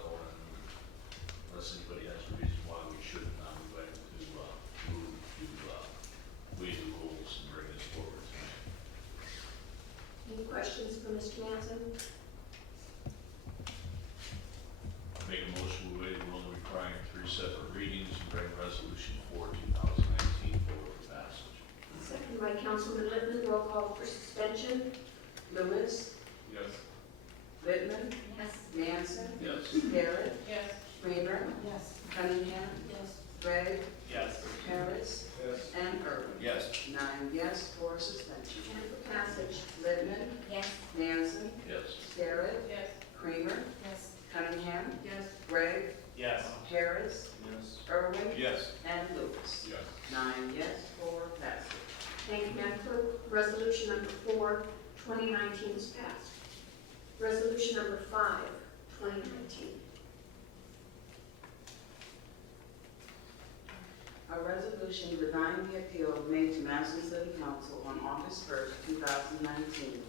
unless anybody has a reason why we shouldn't, I'm going to move to waive the rules and bring this forward tonight. Any questions for Mr. Manson? Make a Councilman Littman. Roll call for suspension. Lewis, Yes. Littman, Yes. Manson, Yes. Garrett, Yes. Kramer, Yes. Cunningham, Yes. Gregg, Yes. Harris, Yes. and Irwin. Yes. 9 yes for suspension. And for passage. Littman, Yes. Manson, Yes. Garrett, Yes. Kramer, Yes. Cunningham, Yes. Gregg, Yes. Harris, Yes. Irwin, Yes. and Lewis. Yes. 9 yes for passage. Thank you, Madam Clerk. Resolution number 4, 2019 is passed. Resolution number 5, 2019. A resolution denying the appeal made to Madison City Council on August 1st, 2019,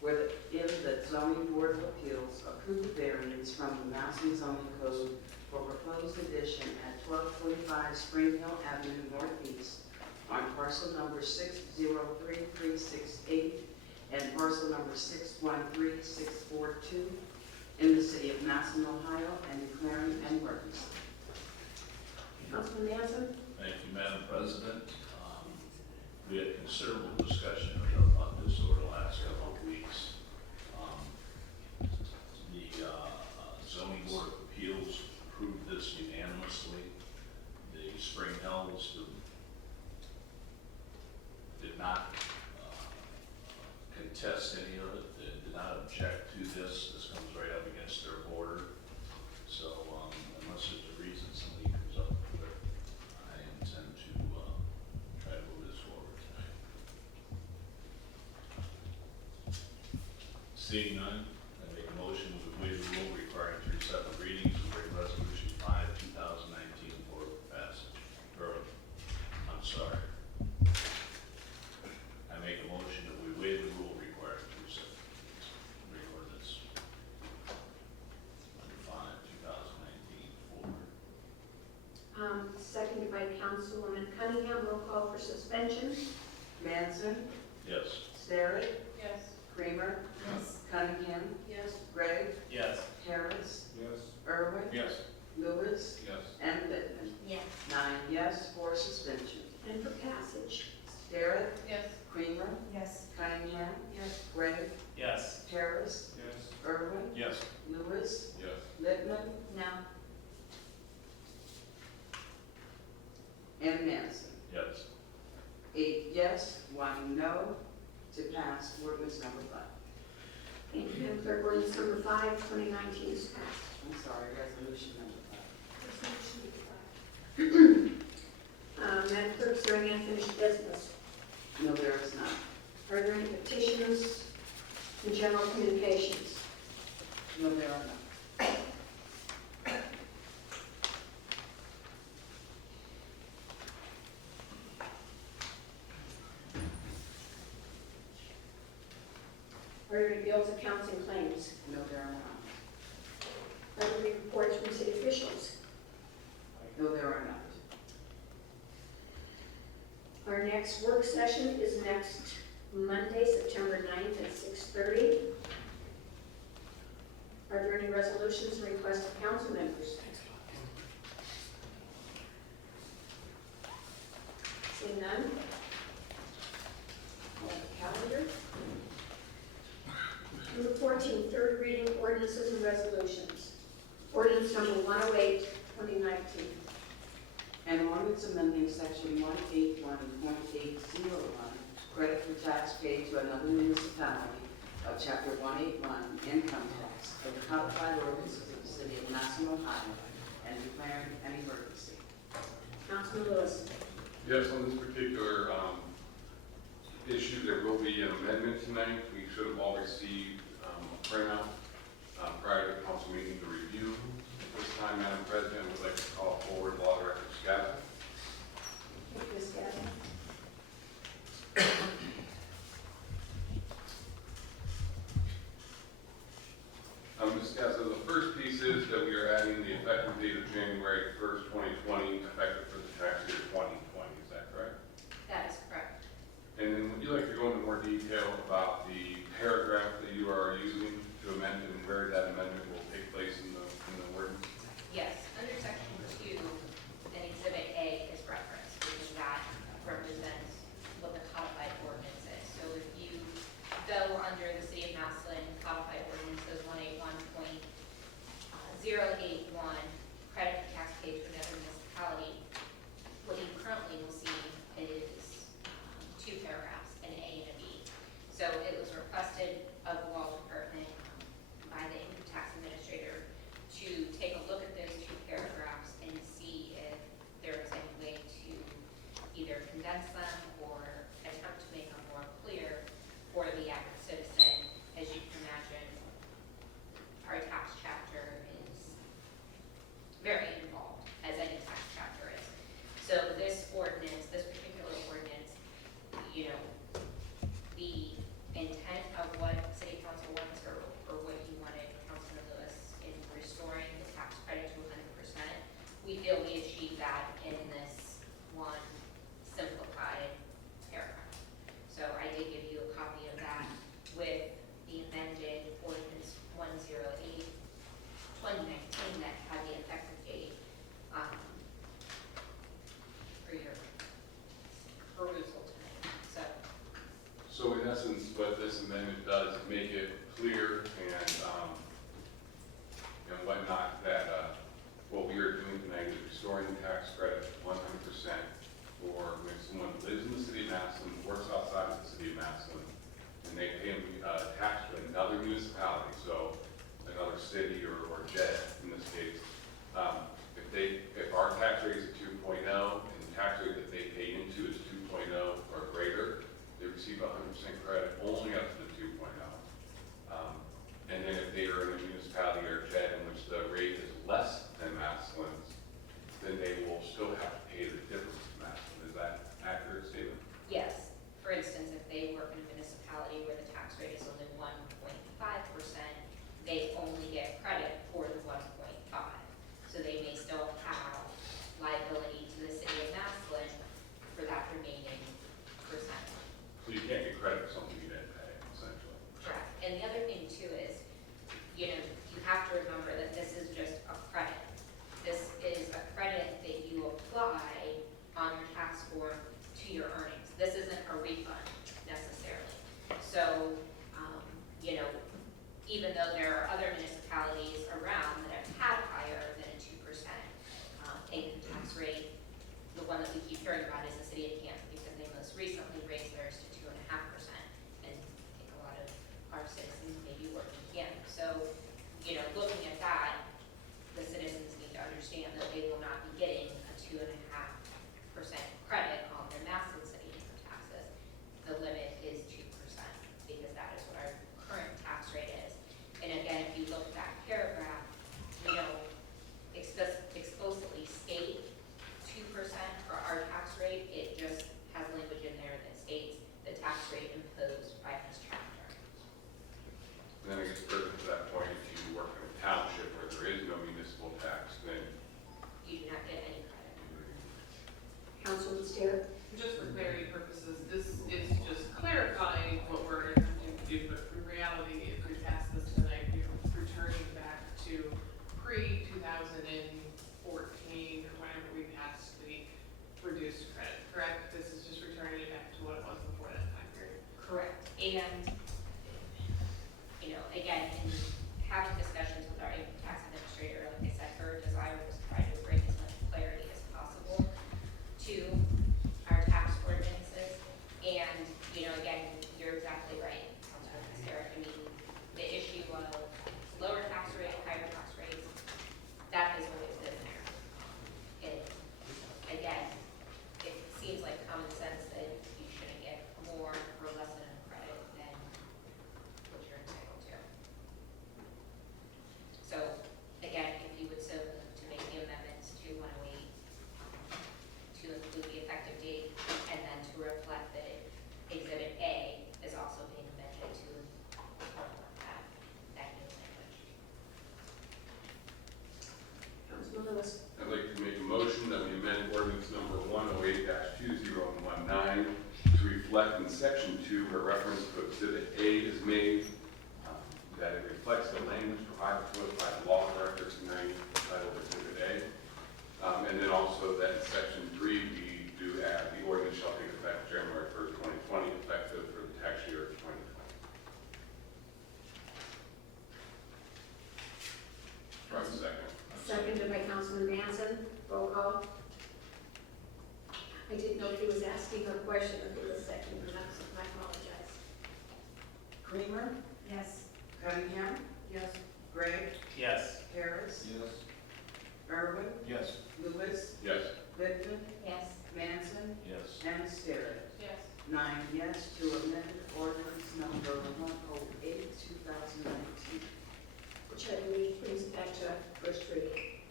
where in the Zoning Board of Appeals approved variance from the Madison zoning code for proposed addition at 1225 Spring Hill Avenue Northeast on parcel number 6033368 and parcel number 613642 in the city of Madison, Ohio, and declaring an emergency. Councilman Manson. Thank you, Madam President. We had considerable discussion about this over the last couple of weeks. The zoning board of appeals approved this unanimously. The Spring Hills did not contest any of it. They did not object to this. This comes right up against their border. So unless there's a reason somebody comes up with it, I intend to try to move this forward tonight. Seeing none, I make a motion to waive the rule requiring 3 separate readings and bring resolution 5, 2019 for passage. I'm sorry. I make a motion that we waive the rule requiring 3 separate readings. Bring ordinance number 5, 2019 forward. Seconded by Councilwoman Cunningham. Roll call for suspension. Manson, Yes. Sterrett, Yes. Kramer, Yes. Cunningham, Yes. Gregg, Yes. Harris, Yes. Irwin, Yes. Lewis, Yes. and Littman. Yes. 9 yes for suspension. And for passage. Sterrett, Yes. Kramer, Yes. Cunningham, Yes. Gregg, Yes. Harris, Yes. Irwin, Yes. Lewis, Yes. Littman, No. and Manson. Yes. 8 yes, 1 no to pass ordinance number 5. Thank you, Madam Clerk. Ordinance number 5, 2019 is passed. I'm sorry, resolution number 5. Madam Clerk, is there any unfinished business? No, there is not. Are there any petitions and general communications? No, there are not. Are there any bills, accounts, and claims? No, there are not. Are there any reports from city officials? No, there are not. Our next work session is next Monday, September 9th at 6:30. Are there any resolutions and requests of council members? Seeing none? Call the calendar. Number 14, third reading ordinances and resolutions. Ordinance number 108, 2019. An ordinance amending section 181.801, credit for tax paid to another municipality of chapter 181, income tax, of the codified ordinances of the city of Madison, Ohio, and declaring an emergency. Councilman Lewis. Yes, on this particular issue, there will be an amendment tonight. We should have all received a printout prior to the council meeting to review. At this time, Madam President, I would like to call forward Law Director Scott. Ms. Gadsden. Ms. Gadsden, the first piece is that we are adding the effective date of January 1st, 2020, effective for the tax year 2020. Is that correct? That is correct. And then would you like to go into more detail about the paragraph that you are using to amend and where that amendment will take place in the ordinance? Yes, under section 2, in exhibit A, we feel we achieved that in this one simplified paragraph. So I did give you a copy of that with the amended ordinance 108/2019 that had the effective date for your perusal tonight. So in essence, what this amendment does is make it clear and whatnot that what we are doing tonight is restoring the tax credit 100% for when someone lives in the city of Massillon, works outside of the city of Massillon, and they pay tax to another municipality, so another city or JED in this case. If our tax rate is at 2.0 and the tax rate that they pay into is 2.0 or greater, they receive 100% credit only up to the 2.0. And then if they are in a municipality or JED in which the rate is less than Massillon's, then they will still have to pay the difference to Massillon. Is that an accurate statement? Yes, for instance, if they work in a municipality where the tax rate is only 1.5%, they only get credit for the 1.5. So they may still have liability to the city of Massillon for that remaining percent. So you can't get credit for something you didn't pay, essentially. Correct. And the other thing too is, you have to remember that this is just a credit. This is a credit that you apply on your tax form to your earnings. This isn't a refund necessarily. So, even though there are other municipalities around that have had higher than a 2% income tax rate, the one that we keep hearing about is the city of Canton because they most recently raised theirs to 2.5%. And I think a lot of our citizens maybe work in Canton. So, looking at that, the citizens need to understand that they will not be getting a 2.5% credit on their Massillon city income taxes. The limit is 2% because that is what our current tax rate is. And again, if you look at that paragraph, we don't explicitly state 2% for our tax rate. It just has language in there that states the tax rate imposed by this chapter. And then I guess further to that point, if you work in a township where there is no municipal tax, then You do not get any credit. Councilman Steer? Just for clarity purposes, this is just clarifying what we're attempting to do, but in reality, if we pass this tonight, we're returning back to pre-2014 or whenever we passed the reduced credit, correct? This is just returning it back to what it was before that time period. Correct. And, again, in having discussions with our income tax administrator, like I said, her desire was to try to bring as much clarity as possible to our tax ordinances. And, again, you're exactly right, Councilman Sarah. I mean, the issue of lower tax rate, higher tax rates, that has always been there. And again, it seems like common sense that you shouldn't get more or less than a credit than what you're entitled to. So, again, if you would so move to make the amendments to 108 to include the effective date and then to reflect that Exhibit A is also being amended to reflect that new language. Councilman Lewis? I'd like to make a motion that we amend ordinance number 108-2019 to reflect in section 2 where reference to Exhibit A is made, that it reflects the language provided to us by the law director tonight entitled Exhibit A. And then also that in section 3 we do add the ordinance shall take effect January 1st, 2020, effective for the tax year of 2020. Right, second. Seconded by Councilman Manson. Roll call. I didn't know if he was asking a question or if he was seconding. I apologize. Creamer, Yes. Cunningham, Yes. Gregg, Yes. Harris, Yes. Irwin, Yes. Lewis, Yes. Lippman, Yes. Manson, Yes. and Sterrett. Yes. 9 yes to amend ordinance number 108, 2019. Which I believe brings it back to first reading.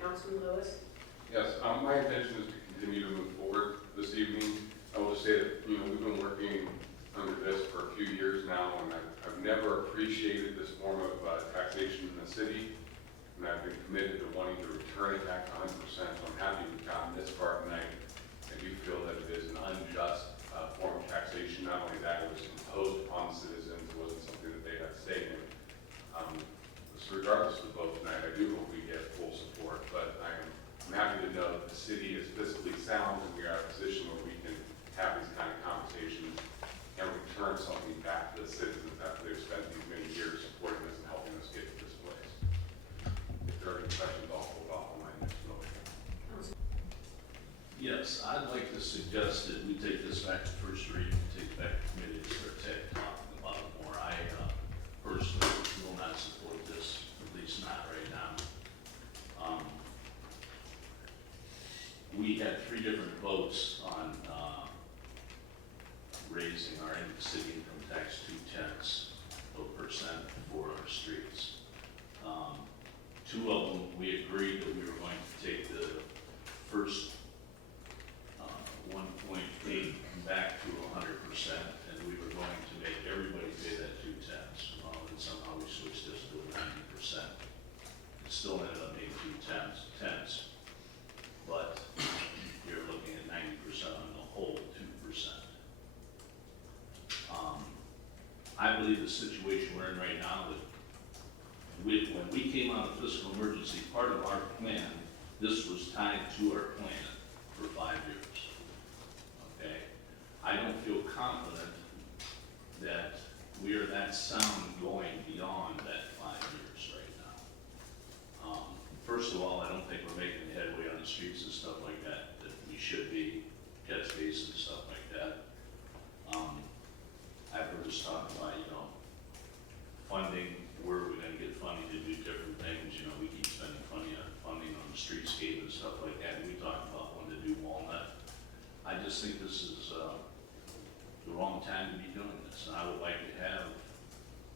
Councilman Lewis? Yes, my intention is to continue to move forward this evening. I will just say that, we've been working under this for a few years now, and I've never appreciated this form of taxation in the city. and I've been committed to wanting to return it back to 100%, so I'm happy we've gotten this far tonight. I do feel that it is an unjust form of taxation. Not only that, it was imposed upon the citizens, it wasn't something that they had stayed in. So regardless of the vote tonight, I do hope we get full support, but I'm happy to know that the city is fiscally sound and we are in a position where we can have these kind of conversations and return something back to the citizens after they've spent these many years supporting us and helping us get to this place. If there are any questions, I'll hold off on my next motion. Yes, I'd like to suggest that we take this back to first reading, take it back to committee, and start talking about it more. I personally will not support this, at least not right now. We had 3 different votes on raising our city income tax 0.2% for our streets. 2 of them, we agreed that we were going to take the first 1.8 back to 100%, and we were going to make everybody pay that 0.2. And somehow we switched this to 90%. It still ended up being 0.2, but you're looking at 90% on the whole 2%. I believe the situation we're in right now, that when we came out of fiscal emergency, part of our plan, this was tied to our plan for 5 years. Okay? I don't feel confident that we are that sound going beyond that 5 years right now. First of all, I don't think we're making headway on the streets and stuff like that we should be, catch basin and stuff like that. I've heard us talk about, funding, where are we gonna get funding to do different things, we keep spending funding on the streetscape and stuff like that, and we talked about wanting to do Walnut. I just think this is, the wrong time to be doing this, and I would like to have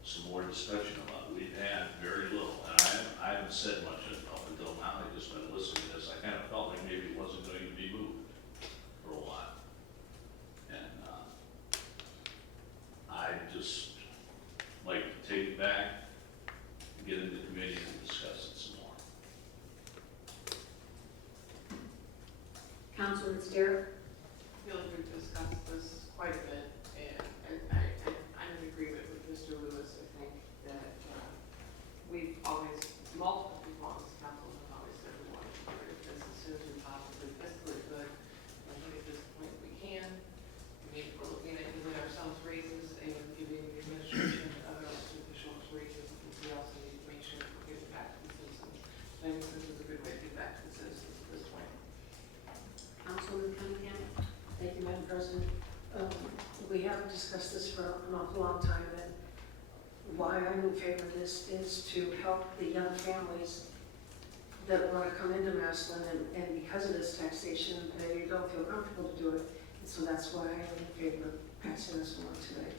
some more discussion about it. We've had very little, and I haven't said much up until now. I've just been listening to this. I kind of felt like maybe it wasn't going to be moved for a while. And I'd just like to take it back, get into committee and discuss it some more. Councilman Starrett? I feel like we've discussed this quite a bit, and I'm in agreement with Mr. Lewis. I think that we've always, multiple people on this council have always said we want to get rid of this as soon as we possibly physically could. I think at this point we can. I mean, we're looking at giving ourselves raises and giving the administration and other elected officials raises, because we also need to make sure we're giving back to the citizens. And I think this is a good way to give back to the citizens at this point. Councilman Cunningham? Thank you, Madam President. We have discussed this for an awful long time, and why I'm in favor of this is to help the young families that want to come into Massillon, and because of this taxation, they don't feel comfortable to do it. And so that's why I'm in favor of passing this along tonight.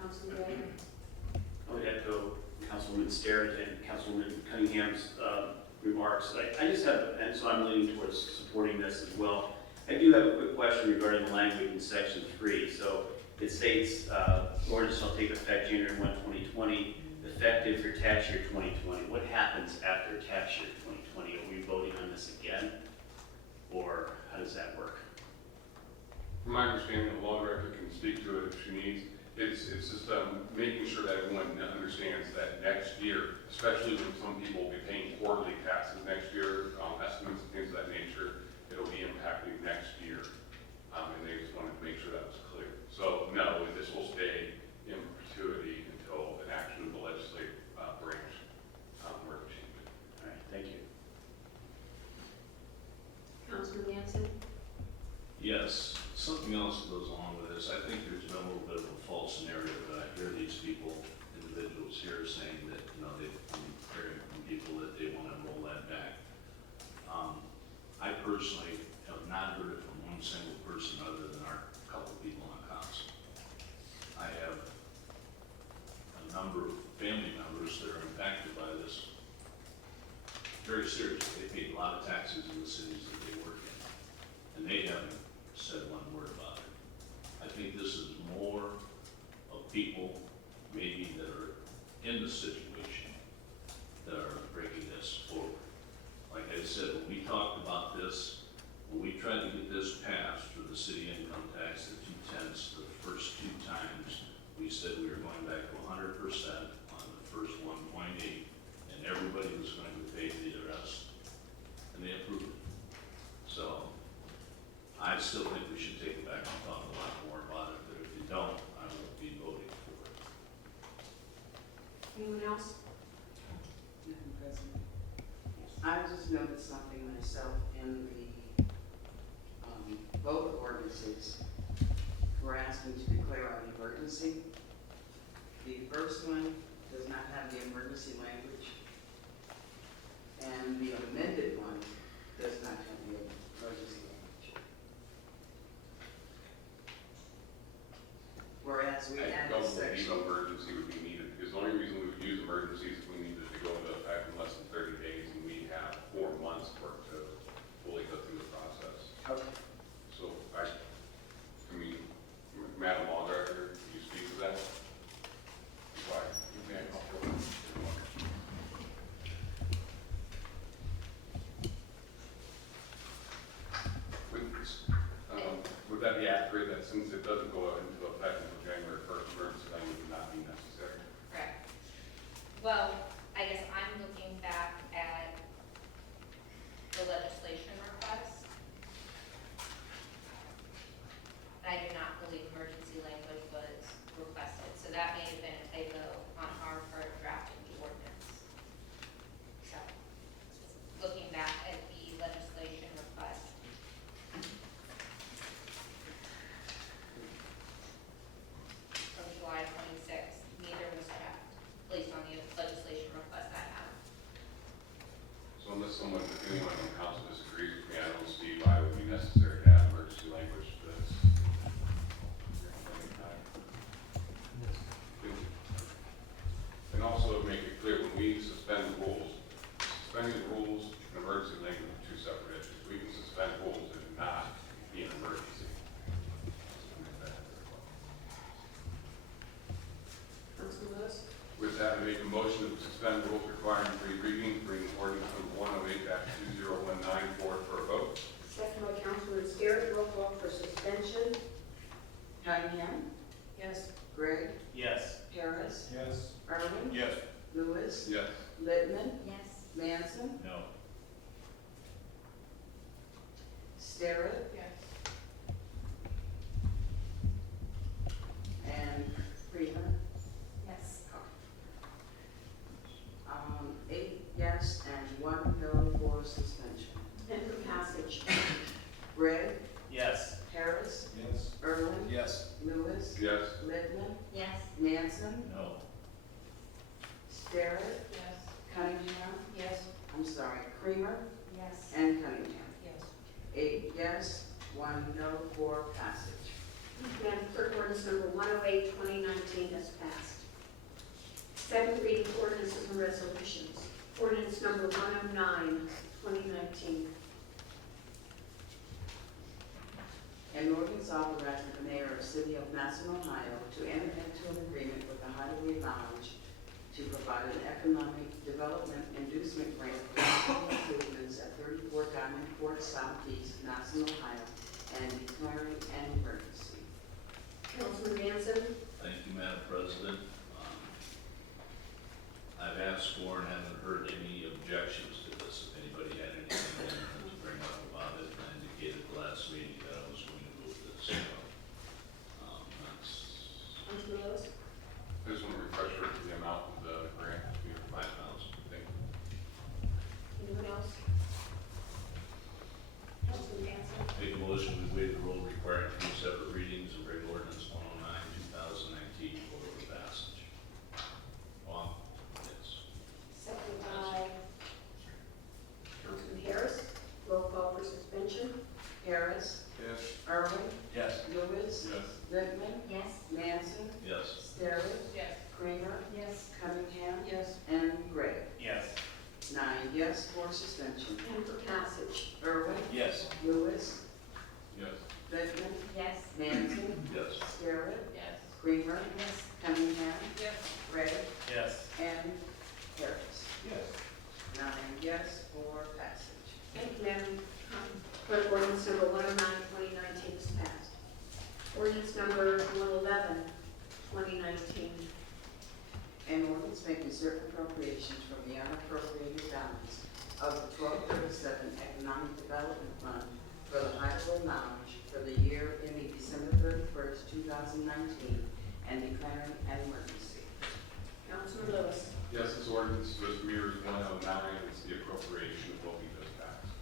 Councilman Gray? I would echo Councilwoman Starrett and Councilwoman Cunningham's remarks. I just have, and so I'm leaning towards supporting this as well. I do have a quick question regarding the language in section 3. So it states, ordinance shall take effect January 1, 2020, effective for tax year 2020. What happens after tax year 2020? Are we voting on this again? Or how does that work? From my understanding, the law director can speak to it if she needs. It's just making sure that everyone understands that next year, especially when some people will be paying quarterly taxes next year, estimates and things of that nature, it'll be impacting next year. And they just wanted to make sure that was clear. So no, this will stay in perpetuity until an action of the legislative branch were to change it. All right, thank you. Councilman Yancy? Yes, something else that goes along with this. I think there's been a little bit of a false scenario that I hear these people, individuals here saying that, they've been hearing from people that they want to roll that back. I personally have not heard it from one single person other than our couple people on council. I have a number of family members that are impacted by this very seriously. They pay a lot of taxes in the cities that they work in, and they haven't said one word about it. I think this is more of people maybe that are in the situation that are tried to get this passed for the city income tax at 2/10. The first 2 times, we said we were going back to 100% on the first 1.8, and everybody was going to pay the rest, and they approved it. So, I still think we should take it back and talk a lot more about it, but if you don't, I won't be voting for it. Anyone else? Madam President, I just noticed something myself in the, both ordinances. We're asking to declare an emergency. The first one does not have the emergency language, and the amended one does not have the emergency language. Whereas we I added don't believe section. emergency would be needed, because the only reason we would use emergency is if we needed to go into effect in less than 30 days, and we have 4 months for it to fully go through the process. Okay. So I mean, Madam Law Director, can you speak to that? Why? You may call for it. Would that be accurate, that since it doesn't go into effect until January 1st, emergency language would not be necessary? Correct. Well, I guess I'm looking back at the legislation request. I do not believe emergency language was requested, so that may have been a typo on our part drafting the ordinance. So, looking back at the legislation request. From July 26th, neither was checked, based on the legislation request I have. So unless anyone on council disagrees with me, I don't see why it would be necessary to have emergency language for this. And also make it clear, when we suspend rules, suspending rules and emergency language are 2 separate issues. We can suspend rules and not be an emergency. Councilman Lewis? With that, I make a motion to suspend rules requiring 3 readings, bring ordinance number 108-2019 forward for a vote. Second by Councilman Starrett, roll call for suspension. Cunningham, Yes. Gregg, Yes. Harris, Yes. Irwin, Yes. Lewis, Yes. Littman, Yes. Manson, No. Starrett, Yes. and Freeman. Yes. 8 yes and 1 no for suspension. And for passage. Gregg, Yes. Harris, Yes. Irwin, Yes. Lewis, Yes. Littman, Yes. Manson, No. Starrett, Yes. Cunningham, Yes. I'm sorry, Creamer, Yes. and Cunningham. Yes. 8 yes, 1 no for passage. Madam Clerk, ordinance number 108-2019 has passed. Second reading ordinances and resolutions. Ordinance number 109-2019. An ordinance authorizing the mayor of the city of Madison, Ohio to enter into an agreement with the Hideaway Lounge to provide an economic development inducement grant for capital improvements at 34 Diamond Court Southeast, Madison, Ohio, and declaring an emergency. Councilman Manson? Thank you, Madam President. I've asked for and haven't heard any objections to this. If anybody had anything to bring up about it, I indicated the last meeting that I was going to move this. So, that's Councilman Lewis? I just want to refresh her to the amount of the grant, $5,000. Thank you. Anyone else? Councilman Manson? Make a motion to waive the rule requiring 2 separate readings and bring ordinance 109-2019 forward for passage. On. Yes. Second by But ordinance number 109, 2019 is passed. Ordinance number 111, 2019. An ordinance making certain appropriations from the unappropriated balance of the 03Sept19 Economic Development Fund for the Hideaway Lounge for the year ending December 31st, 2019, and declaring an emergency. Councilman Lewis. Yes, this ordinance just mirrors 109, it's the appropriation of what we just passed.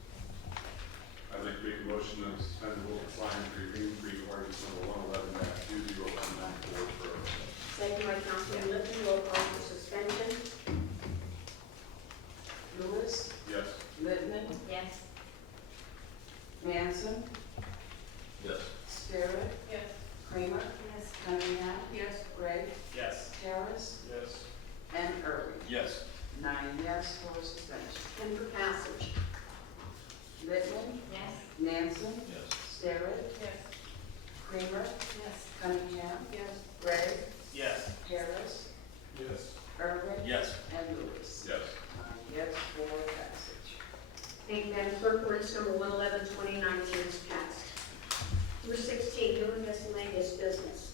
I'd like to make a motion to suspend the rules of flying for reading ordinance number 111-20194 for Second by Councilman Lippman, roll call for suspension. Lewis, yes. Littman, Yes. Manson, Yes. Sterrett, Yes. Kramer, Yes. Cunningham, Yes. Gray, Yes. Harris, Yes. and Irwin. Yes. 9 yes for suspension. And for passage. Littman, Yes. Manson, Yes. Sterrett, Yes. Kramer, Yes. Cunningham, Yes. Gray, Yes. Harris, Yes. Irwin, Yes. and Lewis. Yes. 9 yes for passage. Thank you, Madam Clerk. Ordinance number 111, 2019 is passed. Number 16, new and miscellaneous business.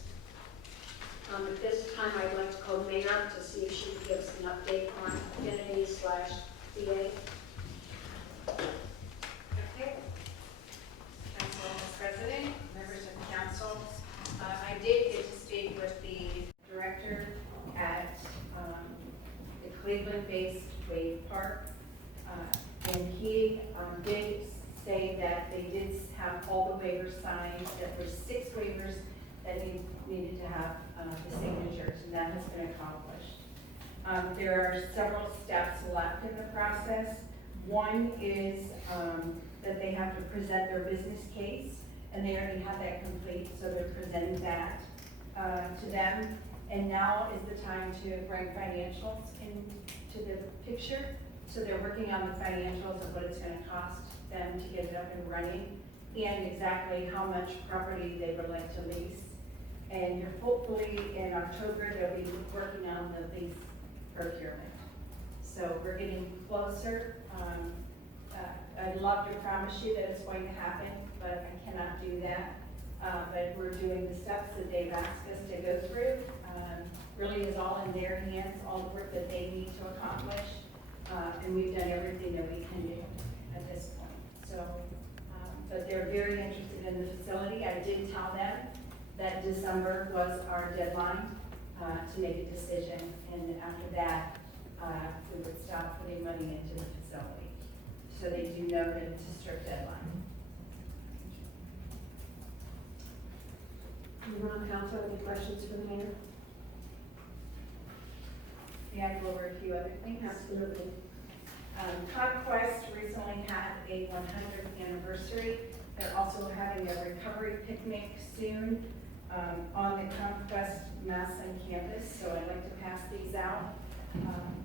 At this time, I'd like to call the mayor up to see if she can give us an update on Affinity/CA. Okay. Council President, members of the council, I did get to speak with the director at the Cleveland-based Wave Park. And he did say that they did have all the waivers signed, that there's 6 waivers that needed to have the signatures, and that has been accomplished. There are several steps left in the process. One is that they have to present their business case, and they already have that complete, so they're presenting that to them. And now is the time to bring financials into the picture. So they're working on the financials of what it's going to cost them to get it up and running, and exactly how much property they would like to lease. And hopefully in October, they'll be working on the lease procurement. So we're getting closer. I'd love to promise you that it's going to happen, but I cannot do that. But we're doing the steps that they've asked us to go through. Really is all in their hands, all the work that they need to accomplish. And we've done everything that we can do at this point. So, but they're very interested in the facility. I did tell them that December was our deadline to make a decision, and after that, we would stop putting money into the facility. So they do know that it's a strict deadline. Anyone on council have any questions for the mayor? May I go over a few other things? Absolutely. Conquest recently had a 100th anniversary. They're also having a recovery picnic soon on the Conquest Masson campus, so I'd like to pass these out.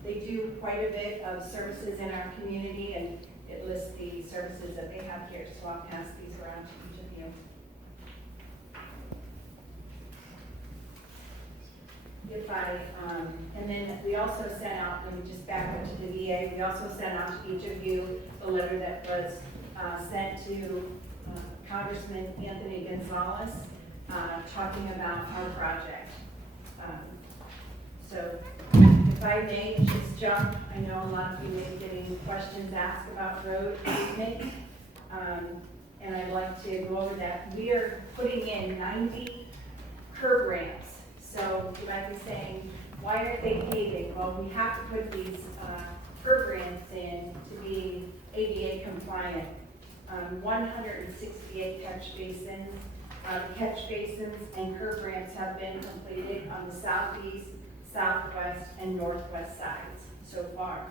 They do quite a bit of services in our community, and it lists the services that they have here, so I'll pass these around to each of you. And then we also sent out, let me just back up to the VA, we also sent out to each of you a letter that was sent to Congressman Anthony Gonzalez talking about our project. So if I may just jump, I know a lot of you may be getting questions asked about road pavement, and I'd like to go over that. We are putting in 90 curb ramps. So you might be saying, why aren't they paving? Well, we have to put these curb ramps in to be ADA compliant. 168 catch basins. Catch basins and curb ramps have been completed on the southeast, southwest, and northwest sides so far.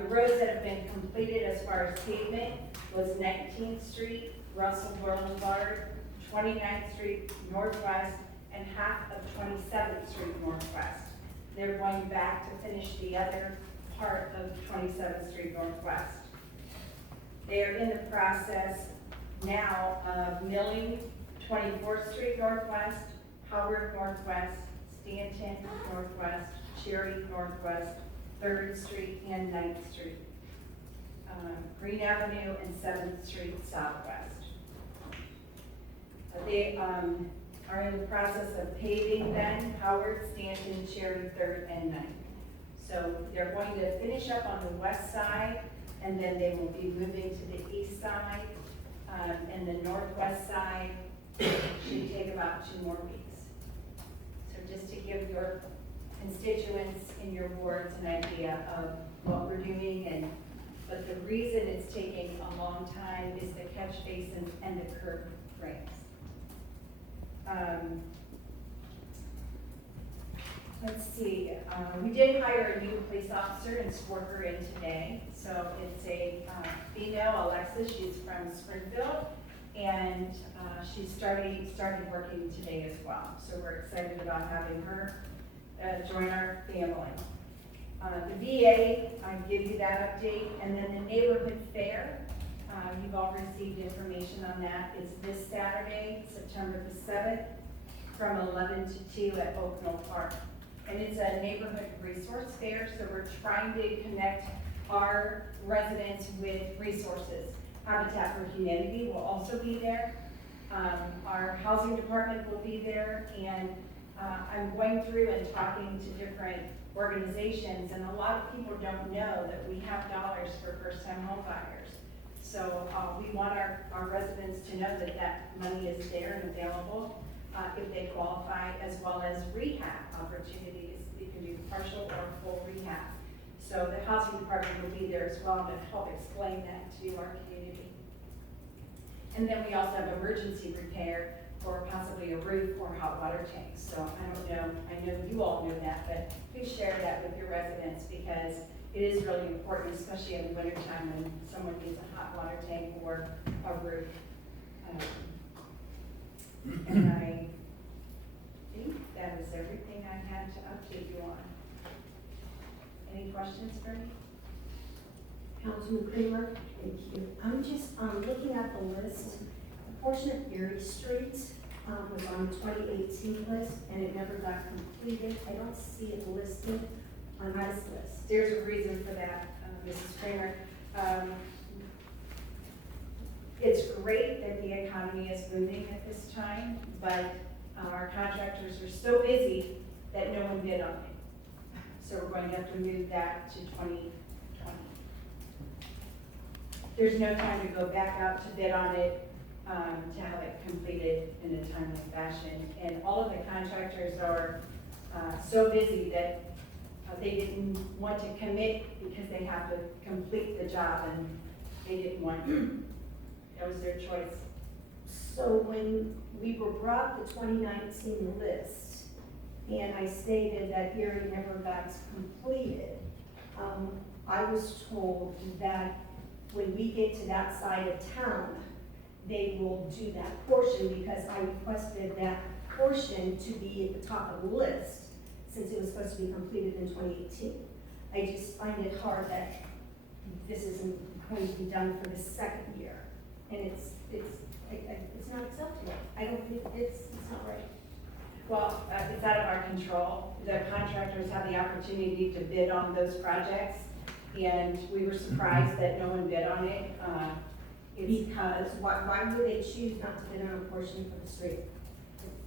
The roads that have been completed as far as pavement was 19th Street, Russell Boulevard, 29th Street Northwest, and half of 27th Street Northwest. They're going back to finish the other part of 27th Street Northwest. They're in the process now of milling 24th Street Northwest, Howard Northwest, Stanton Northwest, Cherry Northwest, 3rd Street, and 9th Street. Green Avenue and 7th Street Southwest. They are in the process of paving then Howard, Stanton, Cherry, 3rd, and 9th. So they're going to finish up on the west side, and then they will be moving to the east side, and the northwest side should take about 2 more weeks. So just to give your constituents in your wards an idea of what we're doing, but the reason it's taking a long time is the catch basins and the curb drains. Let's see, we did hire a new police officer and swore her in today. So it's a female, Alexis, she's from Springfield, and she started working today as well. So we're excited about having her join our family. The VA, I give you that update, and then the neighborhood fair, you've all received information on that. It's this Saturday, September the 7th, from 11 to 2 at Oak Knoll Park. And it's a neighborhood resource fair, so we're trying to connect our residents with resources. Habitat for Humanity will also be there. Our housing department will be there, and I'm going through and talking to different organizations, and a lot of people don't know that we have dollars for first-time home buyers. So we want our residents to know that that money is there and available if they qualify, as well as rehab opportunities. You can do partial or full rehab. So the housing department will be there as well to help explain that to our community. And then we also have emergency repair for possibly a roof or hot water tanks. So I don't know, I know you all know that, but please share that with your residents, because it is really important, especially in the wintertime when someone needs a hot water tank or a roof. And I think that is everything I had to update you on. Any questions for me? Councilman Kramer? Thank you. I'm just looking at the list. A portion of Erie Street was on the 2018 list, and it never got completed. I don't see it listed on this list. There's a reason for that, Mrs. Kramer. It's great that the economy is booming at this time, but our contractors are so busy that no one bid on it. So we're going to have to move that to 2020. There's no time to go back out to bid on it, to have it completed in a timely fashion. And all of the contractors are so busy that they didn't want to commit because they have to complete the job, and they didn't want to. That was their choice. So when we were brought the 2019 list, and I stated that Erie never got completed, I was told that when we get to that side of town, they will do that portion, because I requested that portion to be at the top of the list, since it was supposed to be completed in 2018. I just find it hard that this isn't going to be done for the second year. And it's not acceptable. I don't think it's not right. Well, it's out of our control. The contractors have the opportunity to bid on those projects, and we were surprised that no one bid on it. Because why would they choose not to bid on a portion for the street?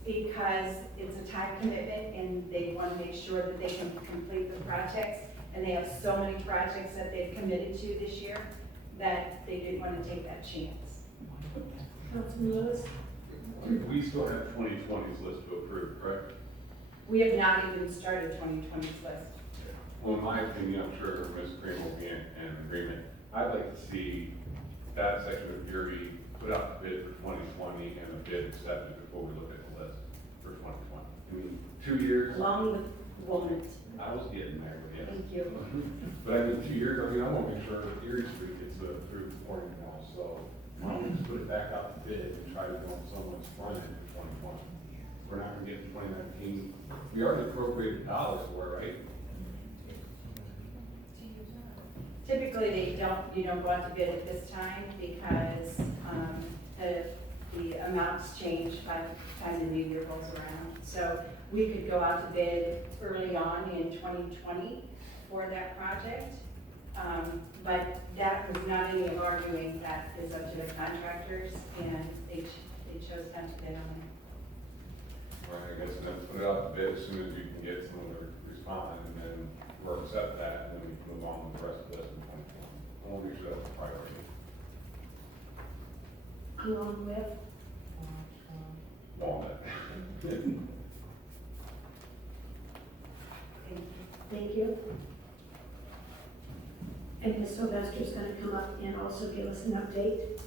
Because it's a time commitment, and they want to make sure that they can complete the projects. And they have so many projects that they've committed to this year that they didn't want to take that chance. Councilman Lewis? We still have 2020's list to approve, correct? We have not even started 2020's list. Well, in my opinion, I'm sure Ms. Kramer will be in agreement. I'd like to see that section of Erie put out the bid for 2020 and the bid accepted before we look at the list for 2020. I mean, 2 years. Along with Walnut. I was getting there, but yes. Thank you. But I mean, 2 years, I mean, I want to make sure that Erie Street gets through before anything else. So why don't we just put it back out to bid and try to go on someone's front end for 2020? We're not going to get to 2019. We already appropriated dollars for it, right? Typically, you don't go out to bid at this time because the amounts change by the time the new year rolls around. So we could go out to bid early on in 2020 for that project. But that was not any of our doing, that is up to the contractors, and they chose not to bid on it. Right, I guess then put it out to bid as soon as you can get someone to respond, and then we'll accept that, and then we can move on with the rest of this in 2020. We'll usually that's a priority. Along with, Walnut. thank you. And Ms. Sylvester's gonna come up and also give us an update.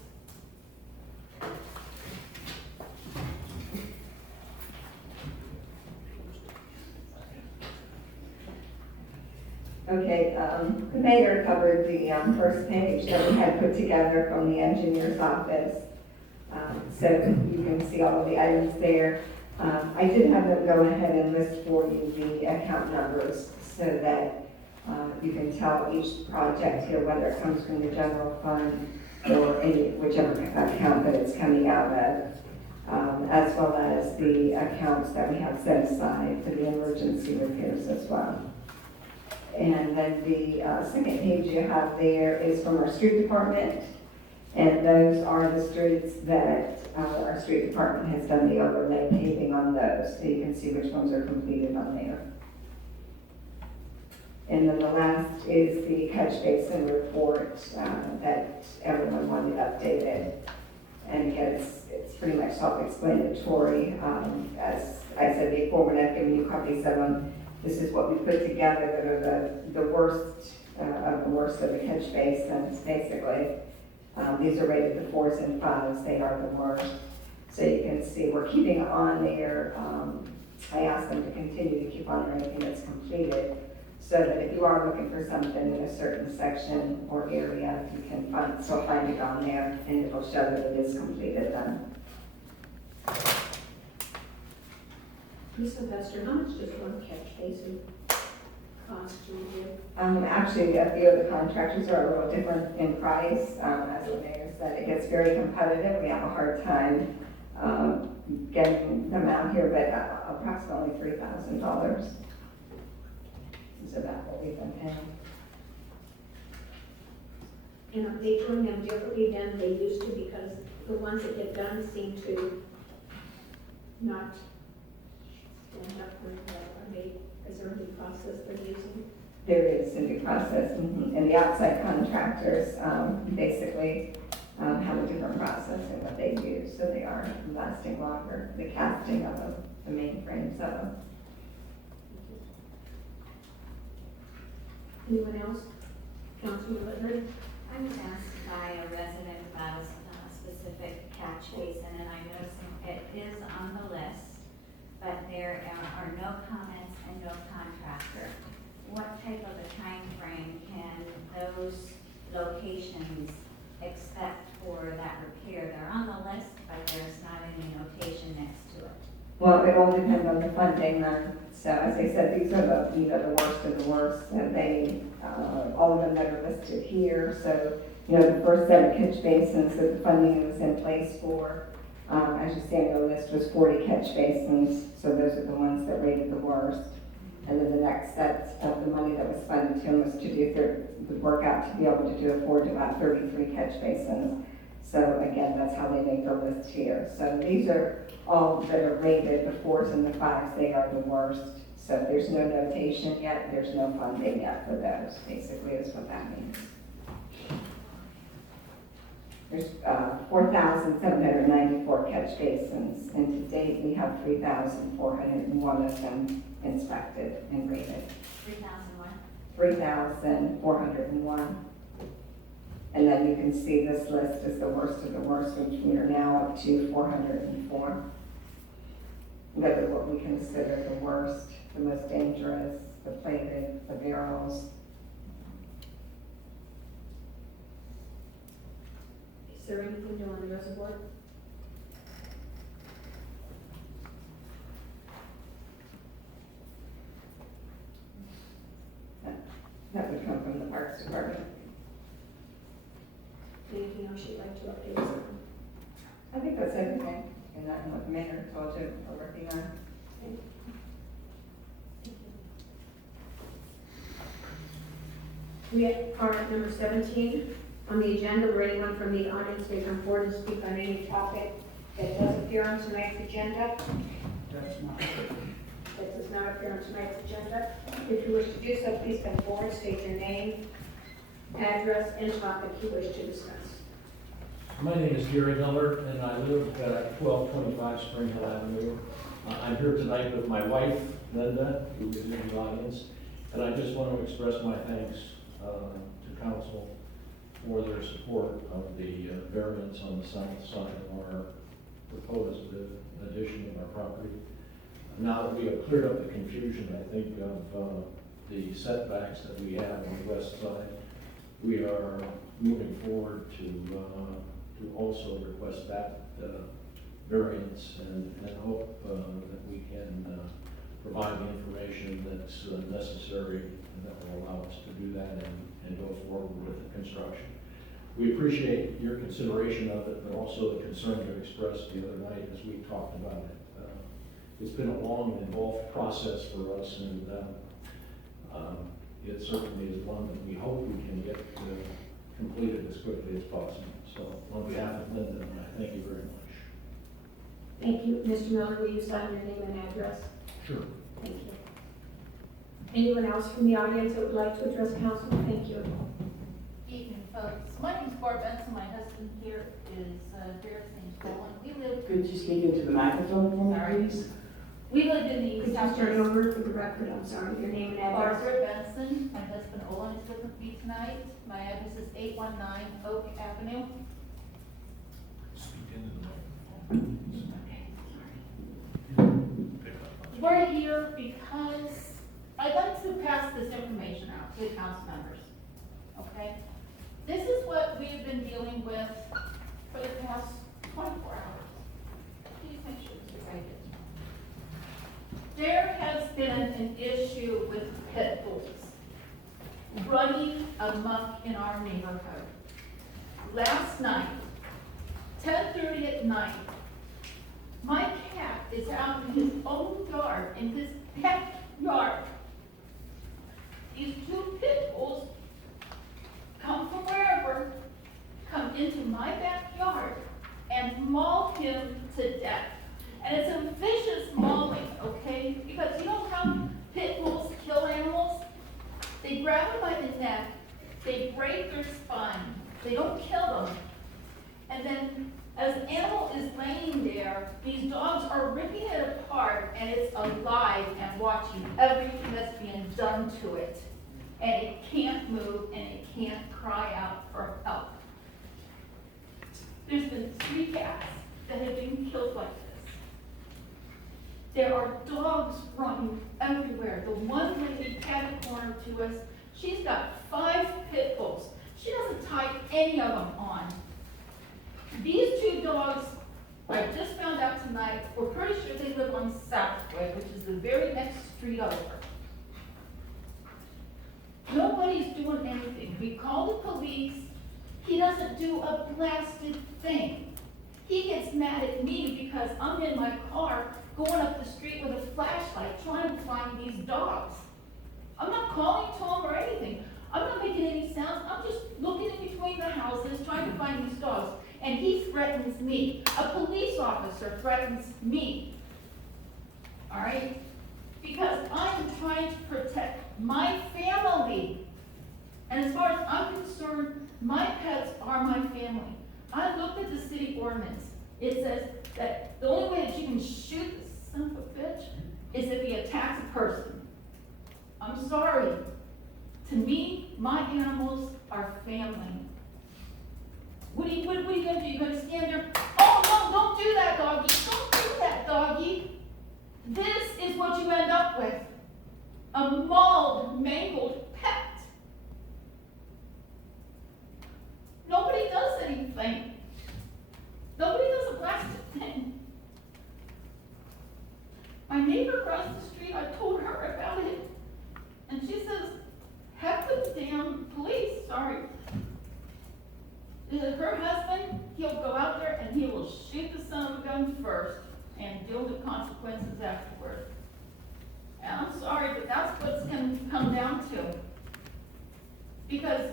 Okay, the mayor covered the first page that we had put together from the engineer's office. So you can see all of the items there. I did have them go ahead and list for you the account numbers so that you can tell each project here whether it comes from the general fund or whichever account that it's coming out of, as well as the accounts that we have set aside for the emergency repairs as well. And then the second page you have there is from our street department. And those are the streets that our street department has done the overlay paving on those. So you can see which ones are completed on there. And then the last is the catch basin report that everyone wanted updated. And again, it's pretty much self-explanatory. As I said before, we're not giving you copies of them. This is what we put together that are the worst of the worst of the catch basins, basically. These are rated the 4s and 5s. They are the worst. So you can see we're keeping on there. I asked them to continue to keep on there anything that's completed, so that if you are looking for something in a certain section or area, you can still find it on there, and it will show that it is completed then. Ms. Sylvester, how much does one catch basin cost to do? Actually, a few of the contractors are a little different in price. As the mayor said, it gets very competitive. We have a hard time getting them out here, but approximately $3,000 is about what we've been paying. And are they doing them differently than they used to, because the ones that get done seem to not stand up with is there a new process they're using? There is a new process, and the outside contractors basically have a different process in what they use, so they are lasting longer. The casting of them, the main frames of them. Anyone else? Councilman Littner? I was asked by a resident about a specific catch basin, and I'm noticing it is on the list, but there are no comments and no contractor. What type of a time frame can those locations expect for that repair? They're on the list, but there's not any notation next to it. Well, it all depends on the funding then. So as I said, these are the worst of the worst, and they, all of them that are listed here. So, the first set of catch basins that the funding was in place for, as you see on the list, was 40 catch basins. So those are the ones that rated the worst. And then the next set of the money that was funded to them was to do the workout to be able to afford about 33 catch basins. So again, that's how they make the list here. So these are all that are rated, the 4s and the 5s, they are the worst. So there's no notation yet, there's no funding yet for those, basically is what that means. There's 4,794 catch basins, and to date we have 3,401 of them inspected and rated. 3,001? 3,401. And then you can see this list is the worst of the worst, which we are now up to 404. That is what we consider the worst, the most dangerous, the plated, the barrels. Is there anything new on the reservoir? That would come from the Parks Department. Anything else you'd like to update us on? I think that's everything, and that's what the mayor told you we're working on. We are at number 17 on the agenda, where anyone from the audience may come forward and speak on any topic that does appear on tonight's agenda. That does not appear on tonight's agenda. If you wish to do so, please come forward, state your name, address, and topic you wish to discuss. My name is Gary Miller, and I live at 1225 Spring Hill Avenue. I'm here tonight with my wife, Linda, who is in the audience, and I just want to express my thanks to council for their support of the variance on the south side of our proposed addition of our property. Now that we have cleared up the confusion, I think, of the setbacks that we have on the west side, we are moving forward to also request that variance and hope that we can provide the information that's necessary and that will allow us to do that and go forward with the construction. We appreciate your consideration of it, but also the concern you expressed the other night as we talked about it. It's been a long and involved process for us, and it certainly is one that we hope we can get completed as quickly as possible. So on behalf of Linda, I thank you very much. Thank you. Mr. Miller, will you sign your name and address? Sure. Thank you. Anyone else from the audience that would like to address council? Thank you. Evening, folks. My name's Barb Benson. My husband here is Derek St. Colin. We live. Could you speak into the microphone for me, please? We live in the Could you South start over for the record? I'm sorry, your name and address. Barbara Benson. My husband Olin is with me tonight. My address is 819 Oak Avenue. Speak into the microphone. We're here because I'd like to pass this information out to the council members. Okay? This is what we've been dealing with for the past 24 hours. Please make sure this is right. There has been an issue with pit bulls running amok in our neighborhood. Last night, 10:30 at night, my cat is out in his own yard, in his backyard. These two pit bulls come from wherever, come into my backyard and maul him to death. And it's a vicious mauling, okay? Because you know how pit bulls kill animals? They grab them by the neck, they break their spine, they don't kill them. And then as the animal is laying there, these dogs are ripping it apart, and it's alive and watching everything that's being done to it. And it can't move, and it can't cry out for help. There's been 3 cats that have been killed like this. There are dogs running everywhere. The one lady cat corner to us, she's got 5 pit bulls. She doesn't tie any of them on. These 2 dogs, I just found out tonight, we're pretty sure they live on Southway, which is the very next street over. Nobody's doing anything. We call the police. He doesn't do a blasted thing. He gets mad at me because I'm in my car going up the street with a flashlight trying to find these dogs. I'm not calling to him or anything. I'm not making any sounds. I'm just looking in between the houses trying to find these dogs. And he threatens me. A police officer threatens me. All right? Because I'm trying to protect my family. And as far as I'm concerned, my pets are my family. I looked at the city ordinance. It says that the only way that you can shoot this son of a bitch is if he attacks a person. I'm sorry. To me, my animals are family. What are you going to do? You're going to stand there, oh no, don't do that, doggy. Don't do that, doggy. This is what you end up with. A mauled, mangled pet. Nobody does anything. Nobody does a blasted thing. My neighbor across the street, I told her about it. And she says, heck with the damn police, sorry. Her husband, he'll go out there and he will shoot the son of a gun first and deal with the consequences afterward. And I'm sorry, but that's what it's going to come down to. Because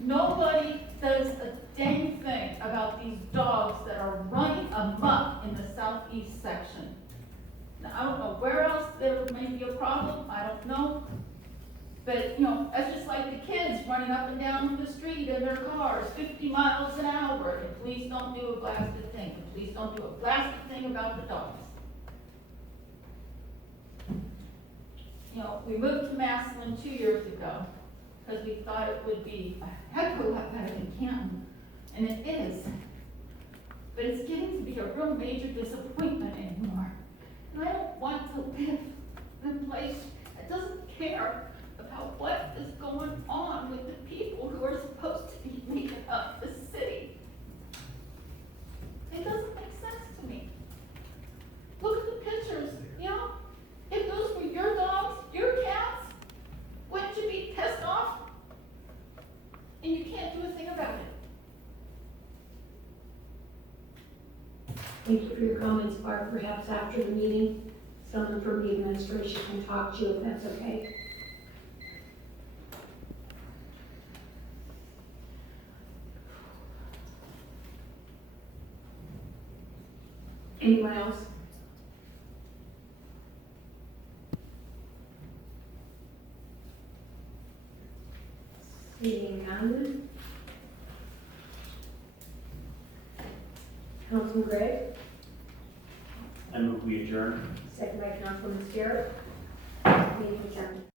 nobody does a dang thing about these dogs that are running amok in the southeast section. Now, I don't know where else there may be a problem, I don't know. But, you know, that's just like the kids running up and down the street in their cars, 50 miles an hour, and please don't do a blasted thing, and please don't do a blasted thing about the dogs. You know, we moved to Massillon 2 years ago, because we thought it would be a heck of a lot better than Canton, and it is. But it's getting to be a real major disappointment anymore. And I don't want to live in a place that doesn't care about what is going on with the people who are supposed to be making up the city. It doesn't make sense to me. Look at the pictures, you know? If those were your dogs, your cats, wouldn't you be pissed off? And you can't do a thing about it. Thank you for your comments, Barb. Perhaps after the meeting, someone from the administration can talk to you if that's okay. Anyone else? Seeing none. Councilman Gregg, I move we adjourn. second by Councilman Starrett. Meeting adjourned.